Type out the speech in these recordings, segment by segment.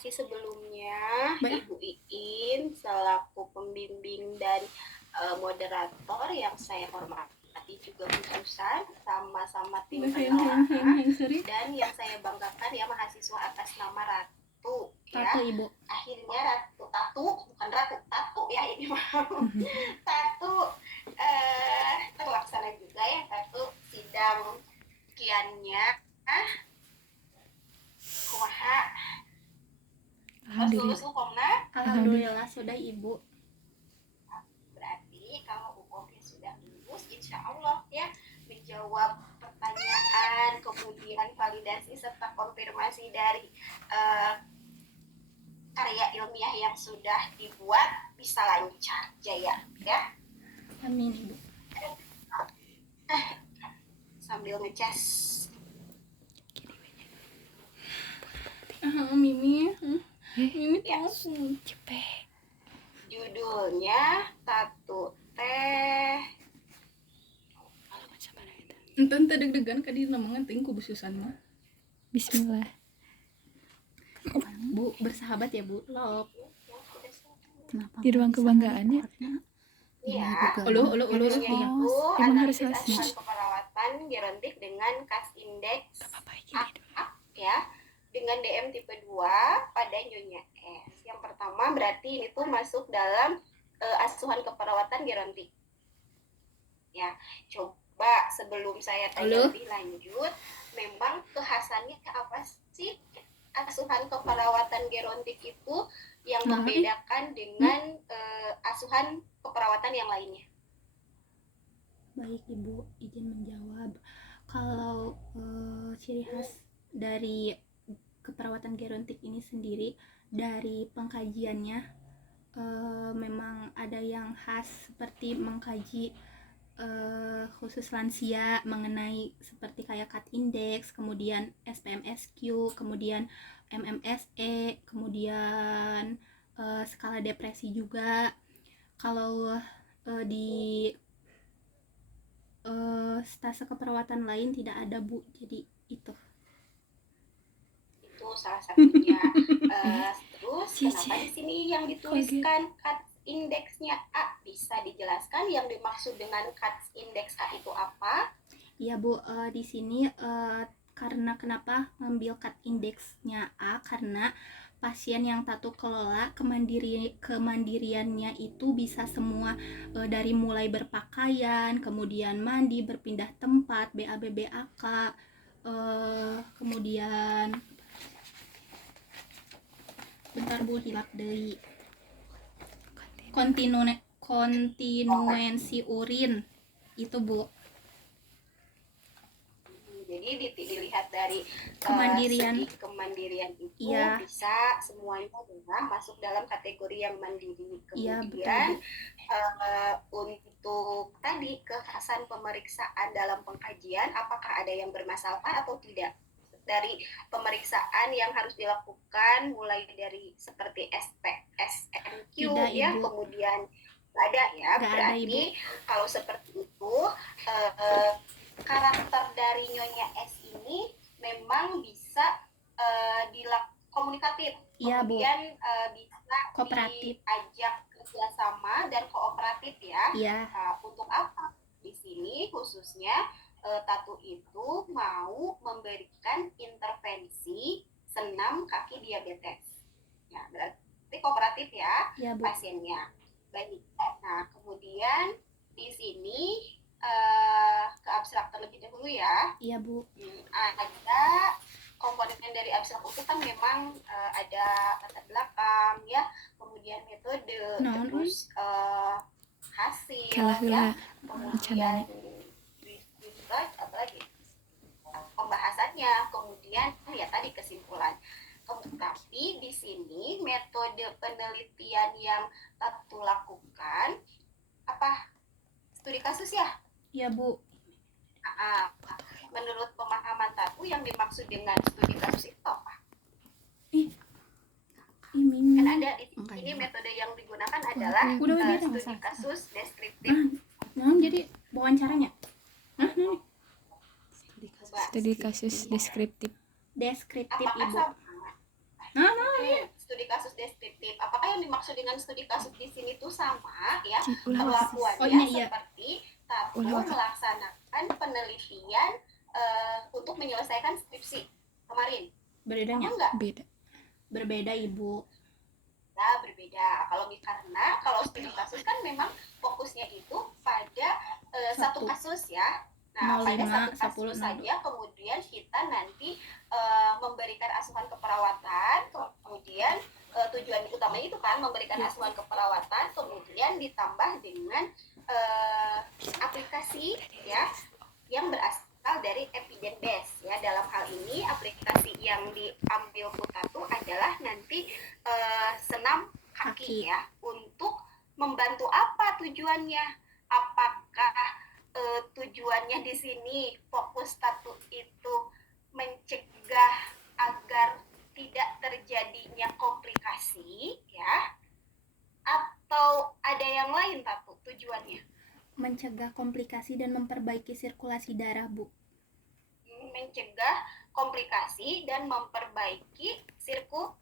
kasih sebelumnya Baik. Ibu Iin selaku pembimbing dan moderator yang saya hormati juga khususan sama-sama tim penelah dan yang saya banggakan ya mahasiswa atas nama Ratu ya. Tatu Ibu. Akhirnya Tatu bukan Ratu, Tatu ya ini mah. Tatu terlaksana juga ya Tatu sidang kiannya. Kumaha? Lulus hukumna? Alhamdulillah sudah Ibu. Berarti kalau hukumnya sudah lulus, insya Allah ya menjawab pertanyaan, kemudian validasi serta konfirmasi dari karya ilmiah yang sudah dibuat bisa lancar jaya ya. Amin Ibu. Sambil ngecas. Mimi Ya. tahu cepet. Judulnya Tatu teh. Enten deg-degan ka dina mah ngenting ku bususan mah. Bismillah. Bu, bersahabat ya Bu. Love. Di ruang kebanggaan ya. Iya. Ulu Judulnya itu emang harus analisis harus. asuhan keperawatan gerontik dengan CAS Index Apa ya dengan DM tipe 2 pada Nyonya S. Yang pertama berarti ini tuh masuk dalam asuhan keperawatan gerontik. Ya, coba sebelum saya tanya lebih lanjut, memang kekhasannya apa sih asuhan keperawatan gerontik itu yang membedakan dengan asuhan keperawatan yang lainnya? Baik Ibu, izin menjawab. Kalau ciri khas dari keperawatan gerontik ini sendiri dari pengkajiannya memang ada yang khas seperti mengkaji khusus lansia mengenai seperti kayak CAT Index, kemudian SPMSQ, kemudian MMSE, kemudian skala depresi juga. Kalau di stase keperawatan lain tidak ada Bu, jadi itu salah satunya. Terus kenapa di sini yang dituliskan CAT indeksnya A? Bisa dijelaskan yang dimaksud dengan CAT indeks A itu apa? Iya Bu, di sini karena kenapa ngambil CAT indeksnya A, karena pasien yang tatu kelola kemandiriannya itu bisa semua dari mulai berpakaian, kemudian mandi, berpindah tempat, BAB BAK, kemudian bentar Bu, hilap deui. Kontinuensi urin itu Bu. Jadi dilihat dari kemandirian itu iya. Bisa semuanya masuk dalam kategori yang mandiri. Kemudian untuk tadi kekhasan pemeriksaan dalam pengkajian, apakah ada yang bermasalah atau tidak? Dari pemeriksaan yang harus dilakukan mulai dari seperti SPMQ ya, Ibu. Kemudian ada ya, berarti kalau seperti itu karakter dari Nyonya S ini memang bisa komunikatif, iya, kemudian bisa kooperatif, diajak kerjasama dan kooperatif ya. Iya. Untuk apa? Di sini khususnya Tatu itu mau memberikan intervensi senam kaki diabetes. Ya, berarti kooperatif ya, pasiennya. Baik. Nah, kemudian di sini ke abstrak terlebih dahulu ya. Iya Bu. Ada komponen dari abstrak itu kan memang ada latar belakang ya, kemudian metode, terus hasil ya, kemudian apalagi pembahasannya, kemudian ya tadi kesimpulan. Tapi di sini metode penelitian yang Tatu lakukan apa? Studi kasus ya? Iya Bu. Menurut pemahaman Tatu yang dimaksud dengan studi kasus itu apa? Kan ada di sini metode yang digunakan adalah studi kasus deskriptif. Jadi wawancaranya? Studi kasus deskriptif. Deskriptif Apakah Ibu. deskriptif. Apakah yang dimaksud dengan studi kasus di sini tuh sama ya Ulah perlakuannya iya. seperti Tatu Ulah. melaksanakan penelitian untuk menyelesaikan skripsi kemarin. Bedanya Sama enggak? beda. berbeda Ibu. Nah, berbeda. Karena kalau studi kasus kan memang fokusnya itu pada satu Satu. kasus ya. Nah, pada 05, satu 10, kasus saja kemudian kita nanti memberikan asuhan keperawatan, kemudian tujuan utamanya itu kan memberikan asuhan keperawatan, kemudian ditambah dengan aplikasi ya yang berasal dari evidence base ya. Dalam hal ini aplikasi yang diambil Putatu adalah nanti senam kaki ya, untuk membantu apa tujuannya? Apakah tujuannya di sini fokus Tatu itu mencegah agar tidak terjadinya komplikasi ya, atau ada yang lain Tatu tujuannya? Mencegah komplikasi dan memperbaiki sirkulasi darah, Bu. Mencegah komplikasi dan memperbaiki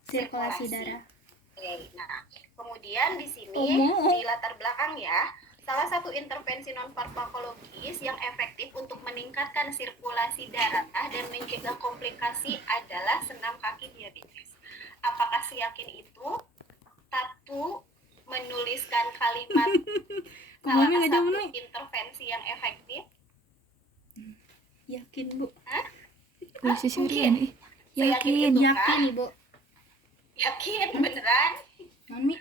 Sirkulasi darah. Oke, nah kemudian di sini Omo. di latar belakang ya, salah satu intervensi non farmakologis yang efektif untuk meningkatkan sirkulasi darah dan mencegah komplikasi adalah senam kaki diabetes. Apakah seyakin itu Tatu menuliskan kalimat salah satu intervensi yang efektif? Yakin, Bu. Polisi Surian nih. Seyakin Yakin. itu, Yakin, kan? Ibu. Yakin beneran? Mami,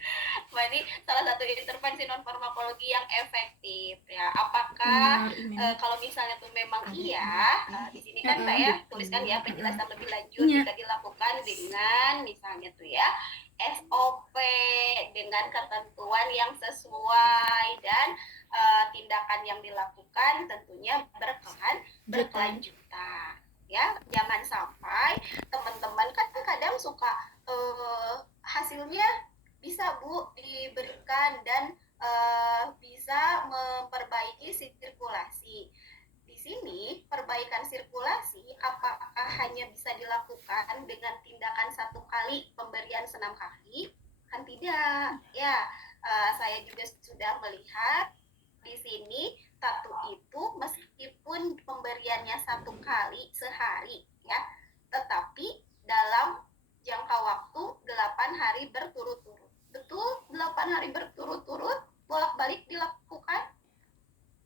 Ini salah satu intervensi non farmakologi yang efektif ya. Apakah kalau misalnya tuh memang iya, di sini kan saya tuliskan ya penjelasan lebih lanjut jika dilakukan dengan misalnya tuh ya SOP dengan ketentuan yang sesuai dan tindakan yang dilakukan tentunya berkelanjutan ya. Jangan sampai teman-teman kan kadang suka hasilnya bisa Bu diberikan dan bisa memperbaiki sirkulasi. Di sini perbaikan sirkulasi apakah hanya bisa dilakukan dengan tindakan satu kali pemberian senam kaki? Kan tidak ya. Saya juga sudah melihat di sini Tatu itu meskipun pemberiannya satu kali sehari ya, tetapi dalam jangka waktu 8 hari berturut-turut. Betul, 8 hari berturut-turut bolak-balik dilakukan?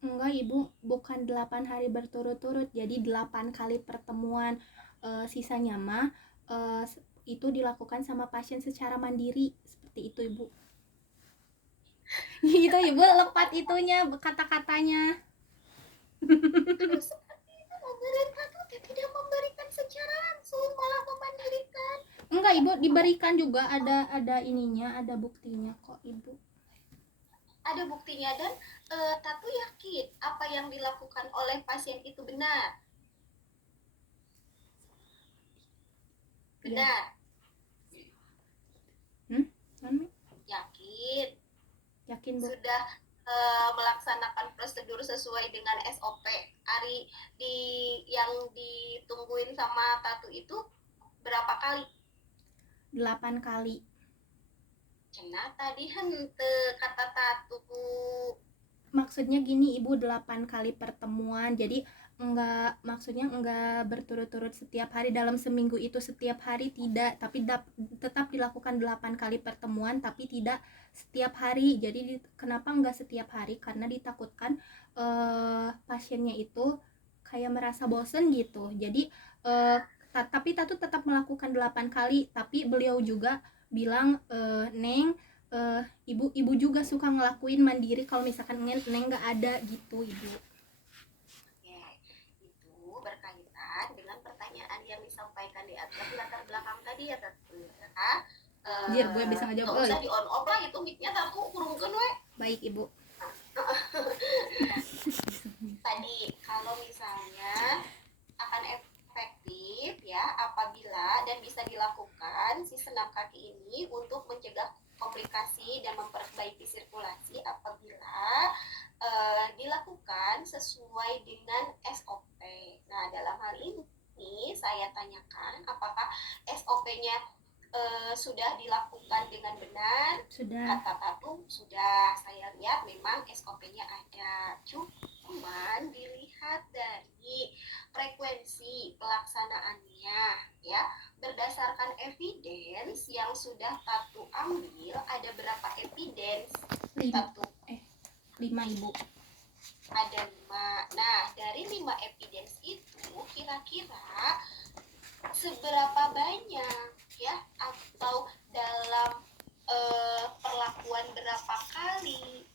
enggak Ibu, bukan 8 hari berturut-turut, jadi 8 kali pertemuan. Sisanya mah itu dilakukan sama pasien secara mandiri, seperti itu Ibu. Itu Ibu lepat itunya kata-katanya. Seperti itu pemerintah tuh tidak memberikan secara langsung, malah memandirikan. Enggak Ibu, diberikan juga ada ininya, ada buktinya kok Ibu. Ada buktinya dan Tatu yakin apa yang dilakukan oleh pasien itu benar. Benar. Mami? Yakin Bu. Sudah melaksanakan prosedur sesuai dengan SOP. Hari yang ditungguin sama Tatu itu berapa kali? 8 kali. Cenah tadi hente kata Tatu. Maksudnya gini Ibu, 8 kali pertemuan. Jadi maksudnya enggak berturut-turut setiap hari dalam seminggu itu setiap hari, tidak, tapi tetap dilakukan 8 kali pertemuan tapi tidak setiap hari. Jadi kenapa enggak setiap hari? Karena ditakutkan pasiennya itu kayak merasa bosen gitu. Jadi tapi Tatu tetap melakukan 8 kali, tapi beliau juga bilang Neng, ibu juga suka ngelakuin mandiri kalau misalkan Neng nggak ada gitu Ibu. Oke, itu berkaitan dengan pertanyaan yang disampaikan di atas latar belakang tadi ya Tatu. Jir, gue bisa ngejawab. Nggak usah di on off lah itu mic-nya Tatu kurungkeun we. Baik Ibu. Tadi kalau misalnya akan efektif ya apabila dan bisa dilakukan si senam kaki ini untuk mencegah komplikasi dan memperbaiki sirkulasi apabila dilakukan sesuai dengan SOP. Nah, dalam hal ini saya tanyakan apakah SOP-nya sudah dilakukan dengan benar. Sudah. Kata Tatu sudah, saya lihat memang SOP-nya ada. Cuman dilihat dari frekuensi pelaksanaannya ya, berdasarkan evidence yang sudah Tatu ambil, ada berapa evidence 5 Tatu? 5 Ibu. Ada 5. Nah, dari 5 evidence itu kira-kira seberapa banyak ya, atau dalam perlakuan berapa kali,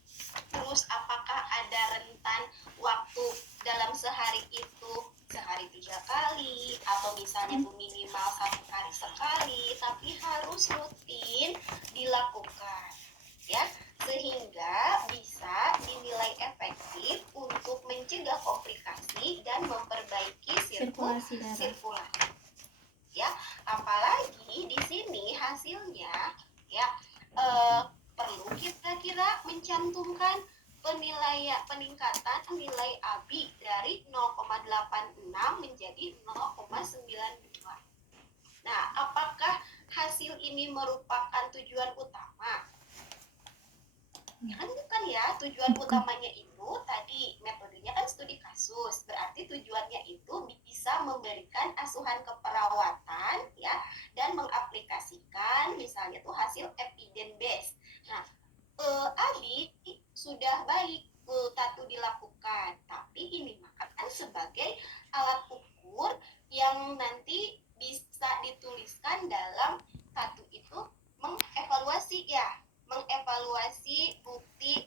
terus apakah ada rentan waktu dalam sehari itu sehari 3 kali, atau misalnya tuh minimal 1 hari sekali, tapi harus rutin dilakukan ya, sehingga bisa dinilai efektif untuk mencegah komplikasi dan memperbaiki Sirkulasi darah. sirkulasi ya. Apalagi di sini hasilnya ya, perlu kira-kira mencantumkan peningkatan nilai ABI dari 0,86 menjadi 0,92. Nah, apakah hasil ini merupakan tujuan utama? Ya kan bukan ya, tujuan utamanya itu tadi metodenya kan studi kasus, berarti tujuannya itu bisa memberikan asuhan keperawatan ya, dan mengaplikasikan misalnya tuh hasil evidence based. Nah, ABI sudah baik Tatu dilakukan, tapi ini kan sebagai alat ukur yang nanti bisa dituliskan dalam Tatu itu mengevaluasi ya, mengevaluasi bukti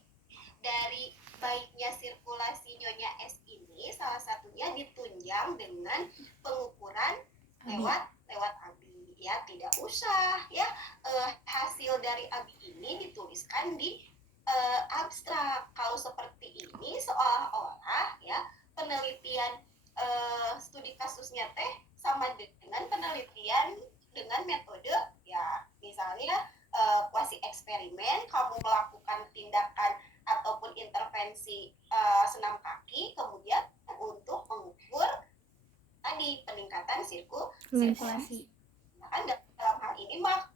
dari baiknya sirkulasi Nyonya S ini, salah satunya ditunjang dengan pengukuran lewat ABI ya. Tidak usah ya hasil dari ABI ini dituliskan di abstrak. Kalau seperti ini seolah-olah ya penelitian studi kasusnya teh sama dengan penelitian dengan metode ya, misalnya kuasi eksperimen, kamu melakukan tindakan ataupun intervensi senam kaki, kemudian untuk mengukur tadi peningkatan sirkulasi. Nah, kan dalam hal ini mah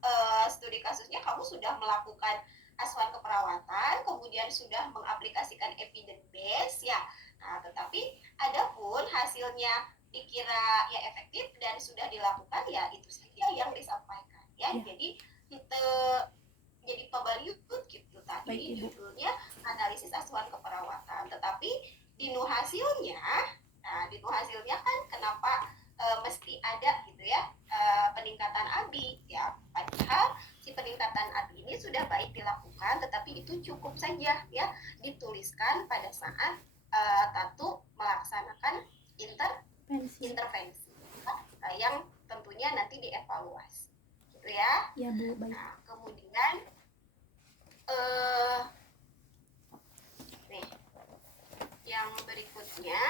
studi kasusnya kamu sudah melakukan asuhan keperawatan, kemudian sudah mengaplikasikan evidence base ya. Nah, tetapi adapun hasilnya dikira ya efektif dan sudah dilakukan, ya itu saja yang disampaikan ya. Jadi pabaliut gitu tadi judulnya analisis asuhan keperawatan, tetapi di nu hasilnya kan kenapa mesti ada gitu ya peningkatan ABI ya, padahal si peningkatan ABI ini sudah baik dilakukan, tetapi itu cukup saja ya dituliskan pada saat Tatu melaksanakan intervensi yang tentunya nanti dievaluasi gitu ya. Ya Bu, baik. Nah, kemudian nih yang berikutnya,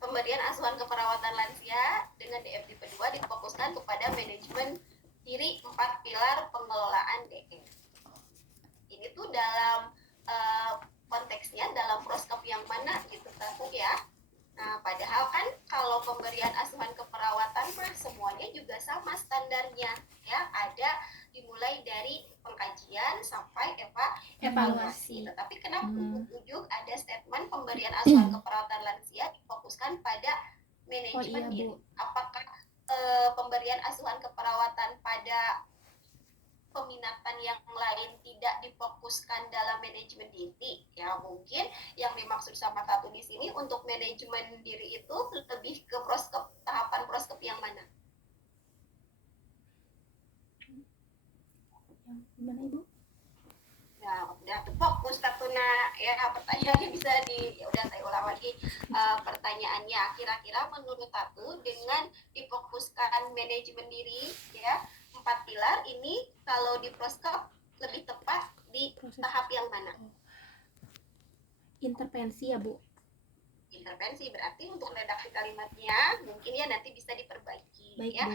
pemberian asuhan keperawatan lansia dengan DM tipe 2 difokuskan kepada manajemen diri 4 pilar pengelolaan DM. Ini tuh dalam konteksnya dalam proskop yang mana gitu Tatu ya. Nah, padahal kan kalau pemberian asuhan keperawatan mah semuanya juga sama standarnya ya, ada dimulai dari pengkajian sampai evaluasi. Tetapi kenapa ujung ada statement pemberian asuhan keperawatan lansia difokuskan pada manajemen diri? Apakah pemberian asuhan keperawatan pada peminatan yang lain tidak difokuskan dalam manajemen diri? Ya mungkin yang dimaksud sama Tatu di sini untuk manajemen diri itu lebih ke proskop, tahapan proskop yang mana? Yang gimana Ibu? Nah, udah fokus Tatuna ya, pertanyaannya bisa ya udah saya ulang lagi pertanyaannya. Kira-kira menurut Tatu dengan difokuskan manajemen diri ya 4 pilar ini, kalau di proskop lebih tepat di tahap yang mana? Intervensi ya Bu. Intervensi berarti untuk redaksi kalimatnya mungkin ya nanti bisa diperbaiki. Baik, ya.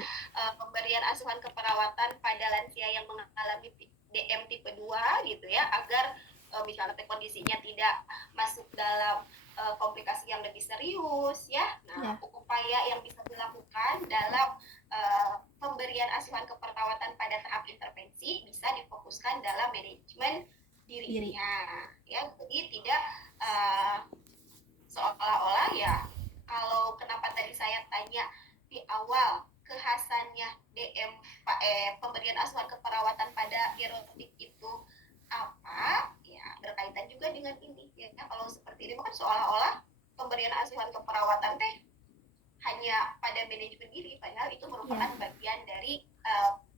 Pemberian asuhan keperawatan pada lansia yang mengalami DM tipe 2 gitu ya, agar misalnya kondisinya tidak masuk dalam komplikasi yang lebih serius ya. Nah, upaya yang bisa dilakukan dalam pemberian asuhan keperawatan pada tahap intervensi bisa difokuskan dalam manajemen dirinya, ya. Jadi tidak seolah-olah ya, kalau kenapa tadi saya tanya di awal kekhasannya pemberian asuhan keperawatan pada gerontik itu apa, ya berkaitan juga dengan ini ya. Kalau seperti ini kan seolah-olah pemberian asuhan keperawatan teh hanya pada manajemen diri, padahal itu merupakan bagian dari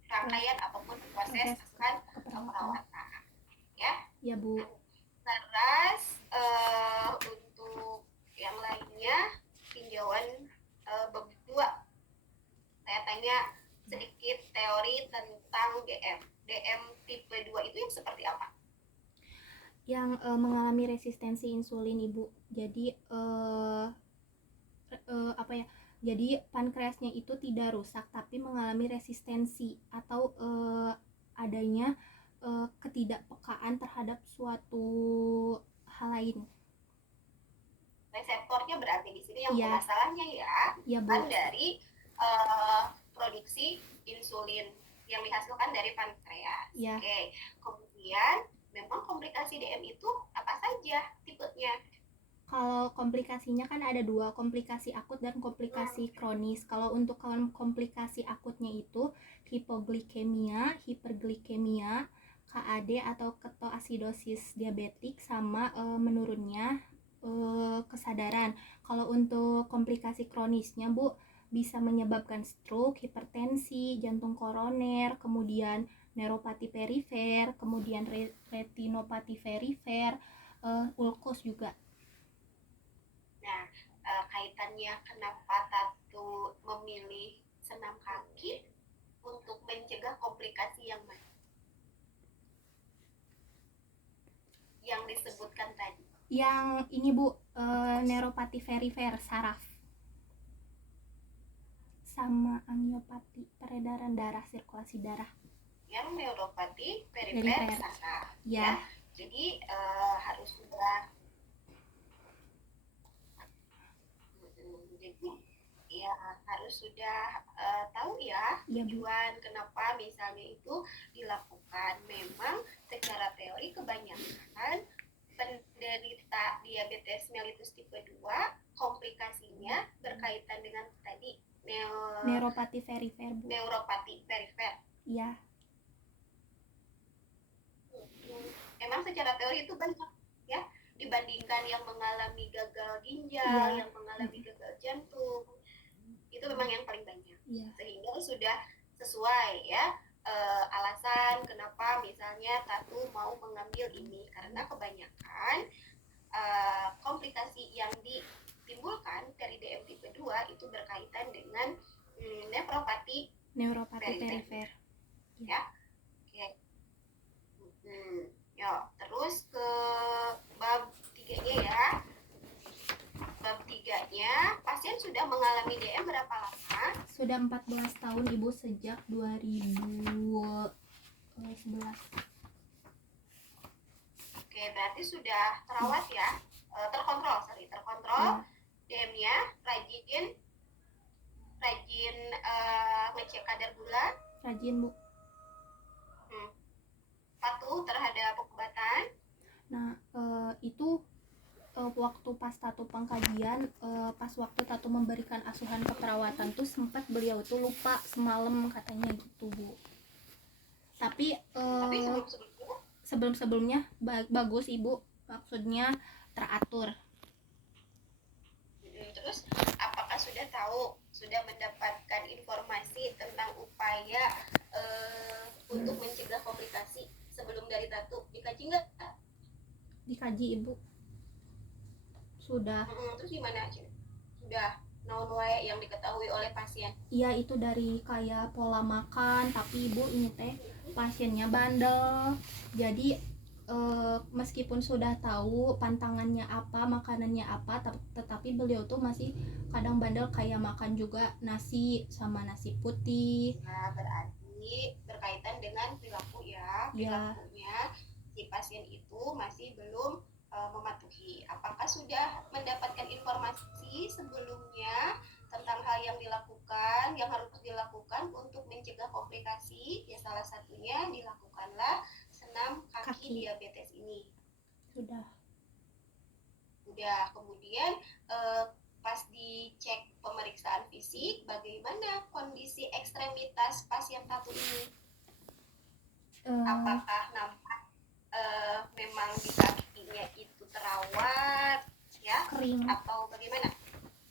rangkaian ataupun proses asuhan keperawatan, ya Bu. Terus untuk yang lainnya tinjauan bab 2, saya tanya sedikit teori tentang DM tipe 2 itu yang seperti apa? Yang mengalami resistensi insulin, Ibu. Jadi jadi pankreasnya itu tidak rusak tapi mengalami resistensi atau adanya ketidakpekaan terhadap suatu hal lain. Reseptornya berarti di sini yang masalahnya ya, Bu. Kan dari produksi insulin yang dihasilkan dari pankreas. Oke. Kemudian memang komplikasi DM itu apa saja tipenya? Kalau komplikasinya kan ada 2, komplikasi akut dan komplikasi kronis. Kalau untuk komplikasi akutnya itu hipoglikemia, hiperglikemia, KAD atau ketoasidosis diabetik, sama menurunnya kesadaran. Kalau untuk komplikasi kronisnya, Bu, bisa menyebabkan stroke, hipertensi, jantung koroner, kemudian neuropati perifer, kemudian retinopati perifer, ulkus juga. Nah, kaitannya kenapa Tatu memilih senam kaki untuk mencegah komplikasi yang mana? Yang disebutkan tadi. Yang ini Bu, neuropati perifer saraf sama angiopati peredaran darah, sirkulasi darah. Yang neuropati perifer saraf. Ya. Jadi harus sudah tahu ya tujuan tujuan kenapa misalnya itu dilakukan. Memang secara teori kebanyakan penderita diabetes mellitus tipe 2 komplikasinya berkaitan dengan tadi neuropati perifer, Bu. Neuropati perifer. Iya. Memang secara teori itu banyak ya, dibandingkan yang mengalami gagal ginjal, yang mengalami gagal jantung, itu memang yang paling banyak. Sehingga sudah sesuai ya alasan kenapa misalnya Tatu mau mengambil ini, karena kebanyakan komplikasi yang ditimbulkan dari DM tipe 2 itu berkaitan dengan neuropati perifer. Ya. Oke. Terus ke bab 3-nya ya. Bab 3-nya, pasien sudah mengalami DM berapa lama? Sudah 14 tahun, Ibu, sejak 2011. Oke, berarti sudah terawat ya. Terkontrol. DM-nya rajin ngecek kadar gula. Rajin, Bu. Patuh terhadap pengobatan. Nah, itu waktu pas Tatu pengkajian, pas waktu Tatu memberikan asuhan keperawatan tuh sempat beliau tuh lupa semalam katanya gitu, Bu. Tapi sebelum-sebelumnya bagus, Ibu, maksudnya teratur. Terus apakah sudah mendapatkan informasi tentang upaya untuk mencegah komplikasi sebelum dari Tatu? Dikaji nggak? Dikaji, Ibu. Sudah. Terus gimana? Sudah naon wae yang diketahui oleh pasien? Iya, itu dari kayak pola makan, tapi Ibu ini teh pasiennya bandel. Jadi meskipun sudah tahu pantangannya apa, makanannya apa, tetapi beliau tuh masih kadang bandel, kayak makan juga nasi sama nasi putih. Nah, berarti berkaitan dengan perilaku ya. Perilakunya si pasien itu masih belum mematuhi. Apakah sudah mendapatkan informasi sebelumnya tentang hal yang dilakukan, yang harus dilakukan untuk mencegah komplikasi, ya salah satunya dilakukanlah senam kaki diabetes ini. Udah, kemudian pas dicek pemeriksaan fisik, bagaimana kondisi ekstremitas pasien tato ini? Apakah nampak memang di kakinya itu terawat, ya? Kering. Atau bagaimana?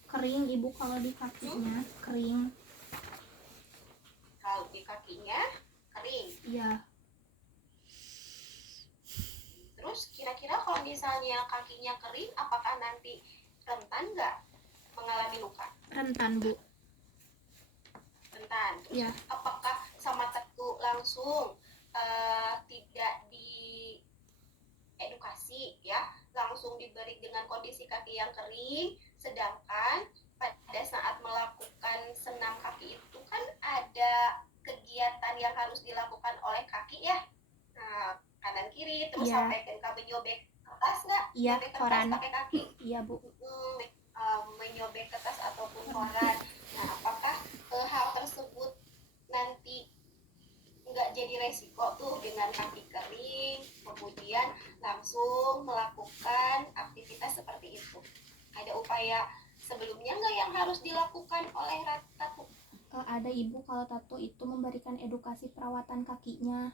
Kering Ibu, kalau di kakinya kering. Kalau di kakinya kering. Iya. Terus kira-kira kalau misalnya kakinya kering, apakah nanti rentan nggak mengalami luka? Rentan Bu. Rentan. Terus Iya. apakah sama tato langsung tidak diedukasi, ya, langsung diberi dengan kondisi kaki yang kering, sedangkan pada saat melakukan senam kaki itu kan ada kegiatan yang harus dilakukan oleh kaki, ya, nah, kanan kiri, terus sampai ke menyobek kertas nggak? Iya, koran. Pakai kaki. Iya Bu. Menyobek kertas ataupun koran. Nah, apakah hal tersebut nanti nggak jadi resiko tuh dengan kaki kering, kemudian langsung melakukan aktivitas seperti itu? Ada upaya sebelumnya nggak yang harus dilakukan oleh tato? Ada Ibu, kalau tato itu memberikan edukasi perawatan kakinya.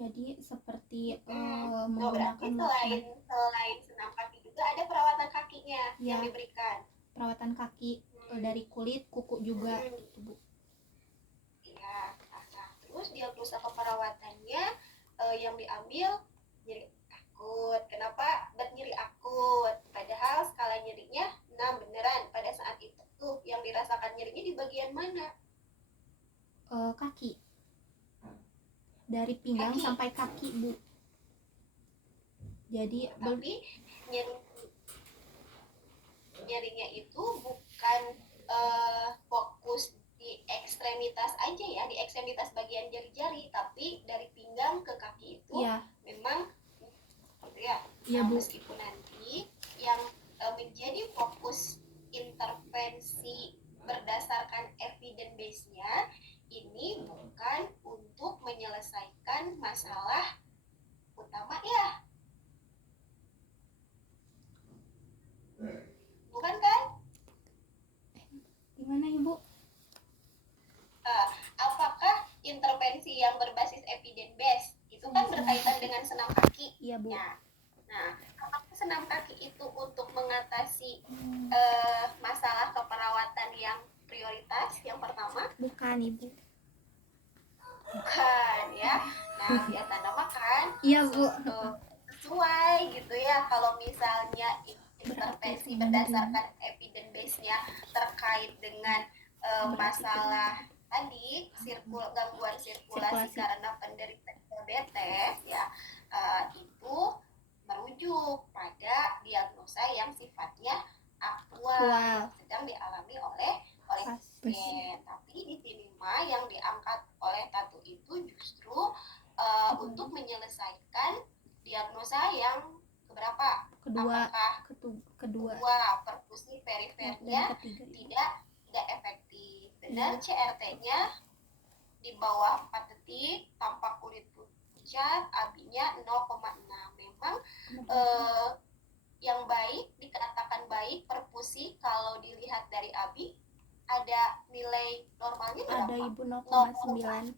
Jadi seperti menggunakan berarti selain senam kaki juga ada perawatan kakinya yang diberikan. Perawatan kaki dari kulit, kuku juga gitu Bu. Iya. Terus diagnosa keperawatannya yang diambil nyeri akut. Kenapa nyeri akut? Padahal skala nyerinya 6 beneran pada saat itu tuh yang dirasakan nyerinya di bagian mana? Kaki. Dari pinggang sampai kaki Bu. Jadi tapi nyerinya itu bukan fokus di ekstremitas aja, ya, di ekstremitas bagian jari-jari, tapi dari pinggang ke kaki itu memang gitu, ya. Bu. Meskipun nanti yang menjadi fokus intervensi berdasarkan evidence base-nya ini bukan untuk menyelesaikan masalah utama, ya, bukan kan? Gimana Ibu? Apakah intervensi yang berbasis evidence base itu kan berkaitan dengan senam kaki? Iya Bu. Nah, apakah senam kaki itu untuk mengatasi masalah keperawatan yang prioritas yang pertama? Bukan Ibu. Bukan, ya. Nah, biasa namakan sesuai gitu, ya, kalau misalnya intervensi berdasarkan evidence base-nya terkait dengan masalah tadi gangguan sirkulasi karena penderita diabetes, ya, itu merujuk pada diagnosa yang sifatnya aktual sedang dialami oleh pasien. Tapi di sini mah yang diangkat oleh tato itu justru untuk menyelesaikan diagnosa yang keberapa? Kedua, perfusi perifernya tidak efektif. Benar, CRT-nya di bawah 4 detik, tampak kulit pucat, AB-nya 0,6. Memang yang baik, dikatakan baik perfusi kalau dilihat dari AB ada nilai normalnya berapa? Ada Ibu 0,9.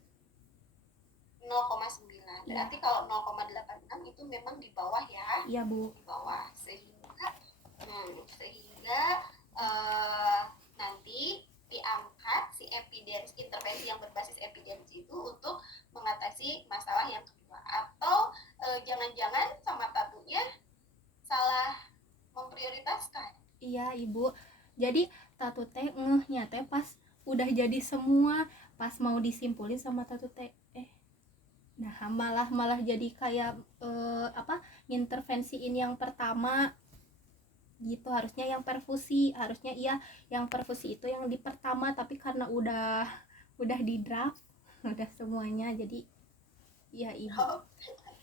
0,9. Berarti kalau 0,86 itu memang di bawah, ya? Iya Bu. Di bawah, sehingga nanti diangkat si evidence, intervensi yang berbasis evidence itu untuk mengatasi masalah yang kedua. Atau jangan-jangan sama tatunya salah memprioritaskan. Iya Ibu. Jadi tato teh ngehnya teh pas udah jadi semua, pas mau disimpulin sama tato teh nah malah jadi kayak ngintervensiin yang pertama gitu. Harusnya yang perfusi, yang perfusi itu yang di pertama, tapi karena udah di draft udah semuanya, jadi ya Ibu.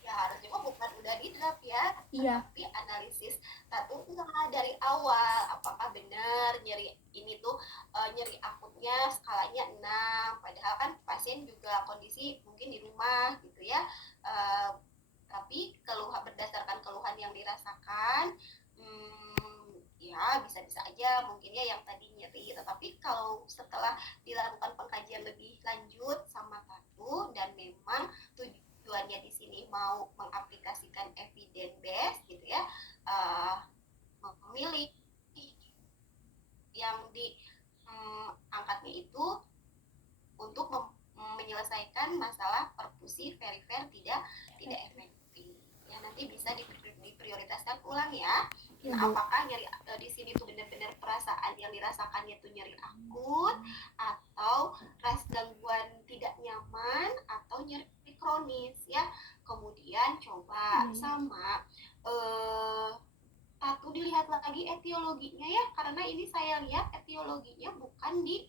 ya harusnya mah bukan udah di draft ya, Iya. tapi analisis satu dari awal apakah benar nyeri ini tuh nyeri akutnya skalanya 6, padahal kan pasien juga kondisi mungkin di rumah gitu ya. Eh, tapi berdasarkan keluhan yang dirasakan, ya bisa-bisa aja mungkin ya yang tadi nyeri, tetapi kalau setelah dilakukan pengkajian lebih lanjut sama Tatu dan memang tujuannya di sini mau mengaplikasikan evidence based gitu ya, memilih yang diangkatnya itu untuk menyelesaikan masalah perfusi perifer tidak efektif. Ya nanti bisa diprioritaskan ulang ya. Nah, apakah nyeri di sini tuh benar-benar perasaan yang dirasakannya tuh nyeri akut atau gangguan tidak nyaman atau nyeri kronis ya. Kemudian coba sama satu dilihat lagi etiologinya ya, karena ini saya lihat etiologinya bukan di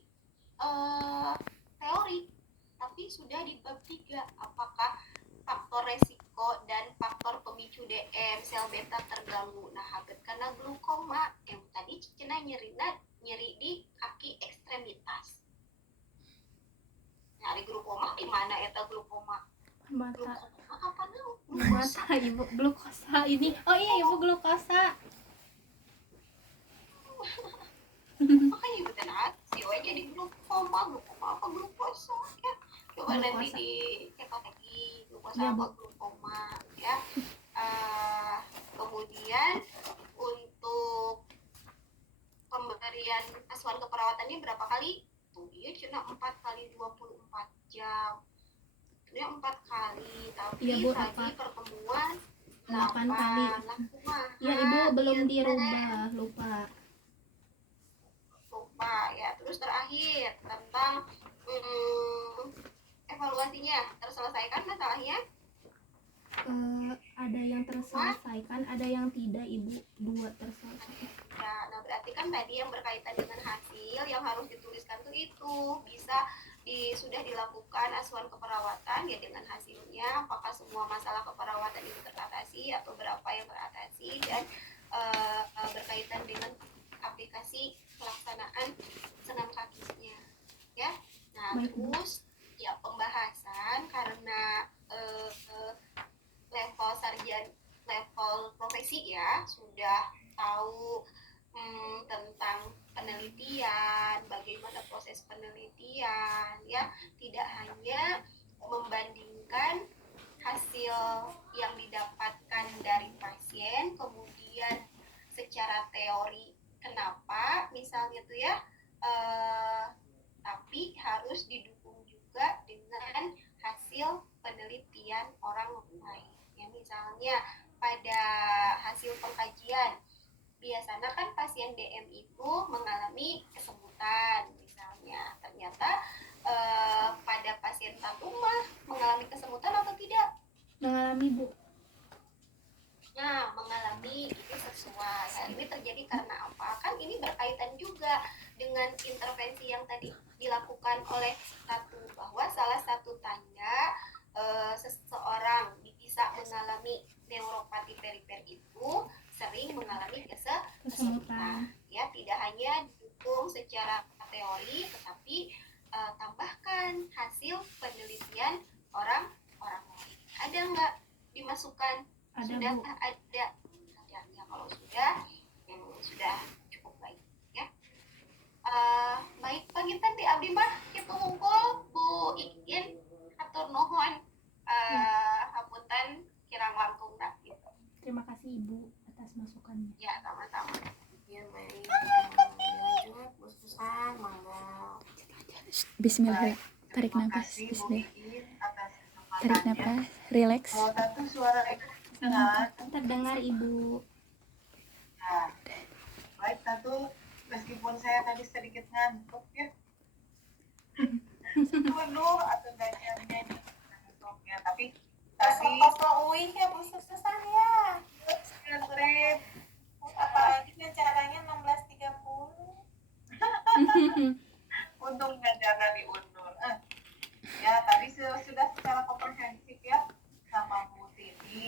teori tapi sudah di bab 3, apakah faktor resiko dan faktor pemicu DM sel beta terganggu. Nah, hampir karena glukoma yang tadi cina nyeri di kaki ekstremitas. Nah, di glukoma di mana eta glukoma? Mata. Glukoma apa namanya? Mata ibu glukosa ini. Oh iya ibu glukosa. Makanya ibu tenang sih jadi glukoma apa glukosa ya. Coba nanti dicek lagi glukosa ya, apa glukoma ya. Kemudian untuk pemberian asuhan keperawatannya berapa kali? Tuh dia cuma 4 kali 24 jam. Ini 4 kali, tapi ya, Bu, tadi pertemuan 8 kali. Ya ibu belum dirubah, lupa ya. Terus terakhir tentang evaluasinya terselesaikan masalahnya? Ada yang terselesaikan, ada yang tidak ibu, 2 terselesaikan. Ya, nah berarti kan tadi yang berkaitan dengan hasil yang harus dituliskan tuh itu bisa sudah dilakukan asuhan keperawatan ya dengan hasilnya, apakah semua masalah keperawatan itu teratasi atau berapa yang teratasi, dan berkaitan dengan aplikasi pelaksanaan senam kakinya ya. Nah terus ya pembahasan karena level sarjana, level profesi ya sudah tahu tentang penelitian, bagaimana proses penelitian ya, tidak hanya membandingkan hasil yang didapatkan dari pasien kemudian secara teori kenapa misalnya tuh ya, tapi harus didukung juga dengan hasil penelitian orang lain ya. Misalnya pada hasil pengkajian biasanya kan pasien DM itu mengalami kesemutan misalnya, ternyata pada pasien tatumah mengalami kesemutan atau tidak? Mengalami Bu. Nah, mengalami ini sesuai. Nah, ini terjadi karena apa? Kan ini berkaitan juga dengan intervensi yang tadi dilakukan oleh Tatu, bahwa salah satu tanda seseorang bisa mengalami neuropati perifer itu sering mengalami kesemutan. Ya, tidak hanya didukung secara teori, tetapi tambahkan hasil penelitian orang-orang lain. Ada nggak dimasukkan? Ada, sudah Bu. ada ya, kalau sudah cukup baik ya. Baik panginten di abdi mah kitu hungkul Bu Iin atur nuhun, hapunten kirang langkungna gitu. Terima kasih Ibu atas masukannya. Ya, sama-sama. Ya, baik. Lanjut Bu Susan, monggo. Bismillah. Tarik nafas. Bismillah. Tarik nafas. Relax. Kalau Tatu suara Terdengar Ibu. Nah, baik Tatu, meskipun saya tadi sedikit ngantuk ya, penuh atau gajahnya ngantuknya, tapi tadi Uih ya Bu Susan ya. sore Apalagi caranya 16.30. untung jangan diundur. Ya tadi sudah secara komprehensif ya sama Bu Tini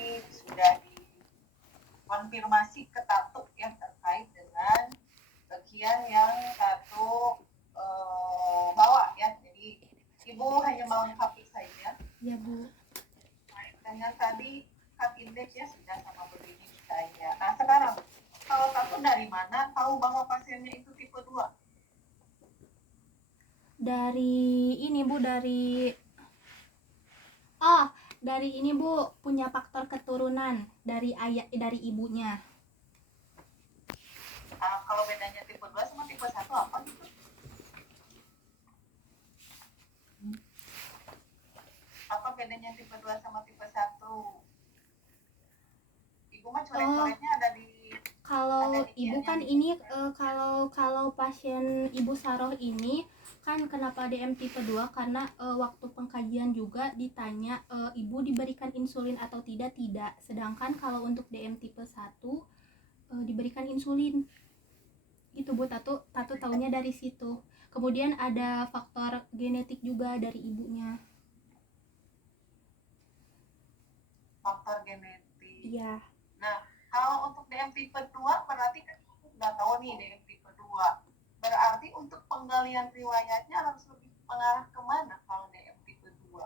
dengan tadi cut index-nya sudah sama begini saya. Nah sekarang kalau satu dari mana tahu bahwa pasiennya itu tipe 2? Dari ini Bu, dari ini Bu, punya faktor keturunan dari ayah, dari ibunya. Kalau bedanya tipe 2 sama tipe 1 apa gitu? Apa bedanya tipe 2 sama tipe 1? Ibu mah coret-coretnya ada di Kalau ada di ibu kiannya kan nih. ini kalau pasien Ibu Saroh ini kan kenapa DM tipe 2 karena waktu pengkajian juga ditanya ibu diberikan insulin atau tidak. Sedangkan kalau untuk DM tipe 1 diberikan insulin. Gitu Bu, Tatu taunya dari situ. Kemudian ada faktor genetik juga dari ibunya. Faktor genetik. Iya. Nah, kalau untuk DM tipe 2 berarti kan udah tahu nih DM tipe 2. Berarti untuk penggalian riwayatnya harus lebih mengarah kemana kalau DM tipe 2?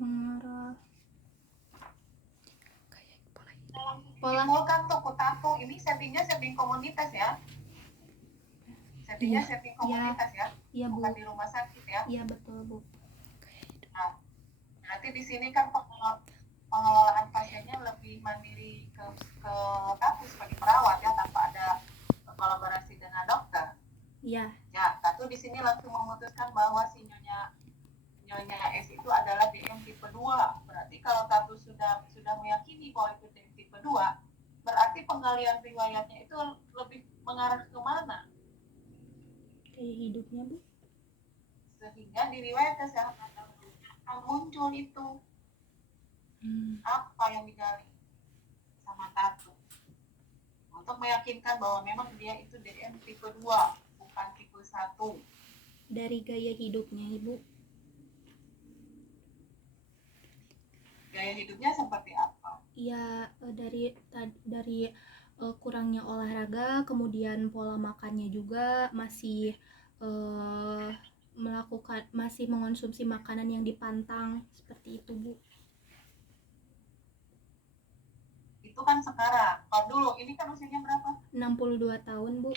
Mengarah Kayak pola pola. Timbul kan toko tato, ini settingnya setting komunitas ya? Settingnya Iya. setting komunitas ya? Iya Bu. Bukan di rumah sakit ya? Iya betul Bu. Nah, berarti di sini kan pengelolaan pasiennya lebih mandiri ke Tatu sebagai perawat ya, tanpa ada kolaborasi dengan dokter. Iya. Ya, Tatu di sini langsung memutuskan bahwa si Nyonya S itu adalah DM tipe 2. Berarti kalau Tatu sudah meyakini bahwa itu DM tipe 2, berarti penggalian riwayatnya itu lebih mengarah ke mana? Kayak hidupnya Bu. Sehingga di riwayat kesehatan akan muncul itu apa yang digali sama Tatu untuk meyakinkan bahwa memang dia itu DM tipe 2 bukan tipe 1. Dari gaya hidupnya Ibu. Gaya hidupnya seperti apa? Ya dari kurangnya olahraga, kemudian pola makannya juga masih masih mengonsumsi makanan yang dipantang seperti itu Bu. Itu kan sekarang. Kalau dulu ini kan usianya berapa? 62 tahun Bu.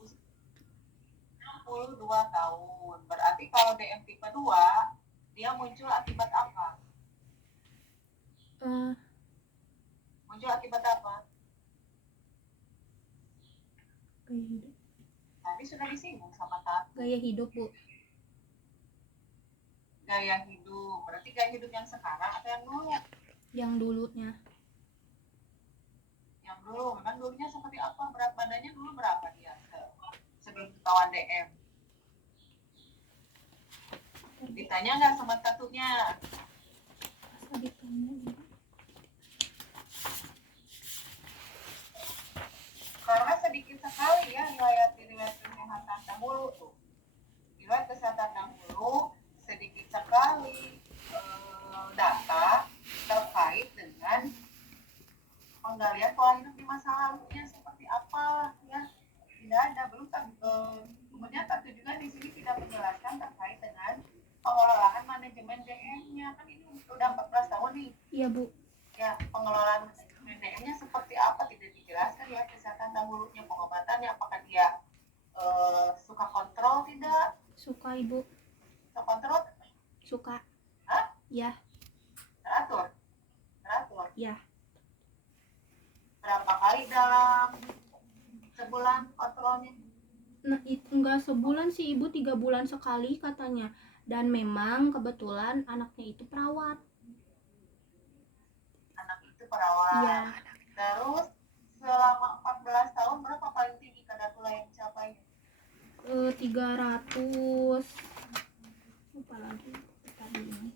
62 tahun. Berarti kalau DM tipe 2 dia muncul akibat apa? Muncul akibat apa? Gaya hidup. Tadi sudah disinggung sama Tatu. Gaya hidup Bu. Gaya hidup. Berarti gaya hidup yang sekarang atau yang dulu? Yang dulunya. Yang dulu. Memang dulunya seperti apa? Berat badannya dulu berapa dia? Sebelum ketahuan DM. Ditanya nggak sama Tatunya? Masa ditanya Bu? Karena sedikit sekali ya riwayat kesehatan dahulu tuh. Riwayat kesehatan dahulu sedikit sekali data terkait dengan penggalian pola hidup di masa lalunya seperti apa ya. Tidak ada, belum kemudian Tatu juga di sini tidak menjelaskan terkait dengan pengelolaan manajemen DM-nya. Kan ini udah 14 tahun nih. Iya Bu. Ya, pengelolaan manajemen DM-nya seperti apa tidak dijelaskan ya. Kesehatan dahulunya, pengobatannya, apakah dia suka kontrol tidak? Suka Ibu. Suka kontrol? Suka. Hah? Ya. Teratur? Ya. Berapa kali dalam sebulan kontrolnya? Nah itu enggak sebulan sih Ibu, 3 bulan sekali katanya. Dan memang kebetulan anaknya itu perawat. Anak itu perawat. Iya. Terus selama 14 tahun berapa paling tinggi kadar gula yang dicapai? 300. Lupa lagi tadi ini.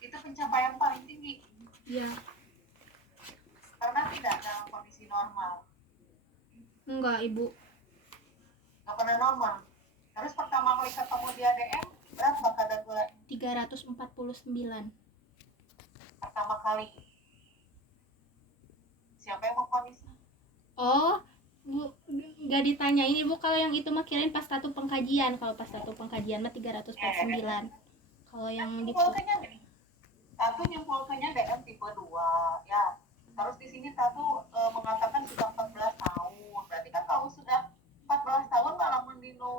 Itu pencapaian paling tinggi. Iya. Karena tidak dalam kondisi normal. Enggak Ibu. Nggak pernah normal. Terus pertama kali ketemu dia DM berapa kadar gula? 349. Pertama kali. Siapa yang memvonis? Oh, Nggak ditanyain Ibu, kalau yang itu mah kirain pas satu pengkajian. Kalau pas satu pengkajian mah 349. Kalau yang di Tatu nyimpulkannya DM tipe 2 ya. Terus di sini Tatu mengatakan sudah 14 tahun. Berarti kan kalau sudah 14 tahun malah mendino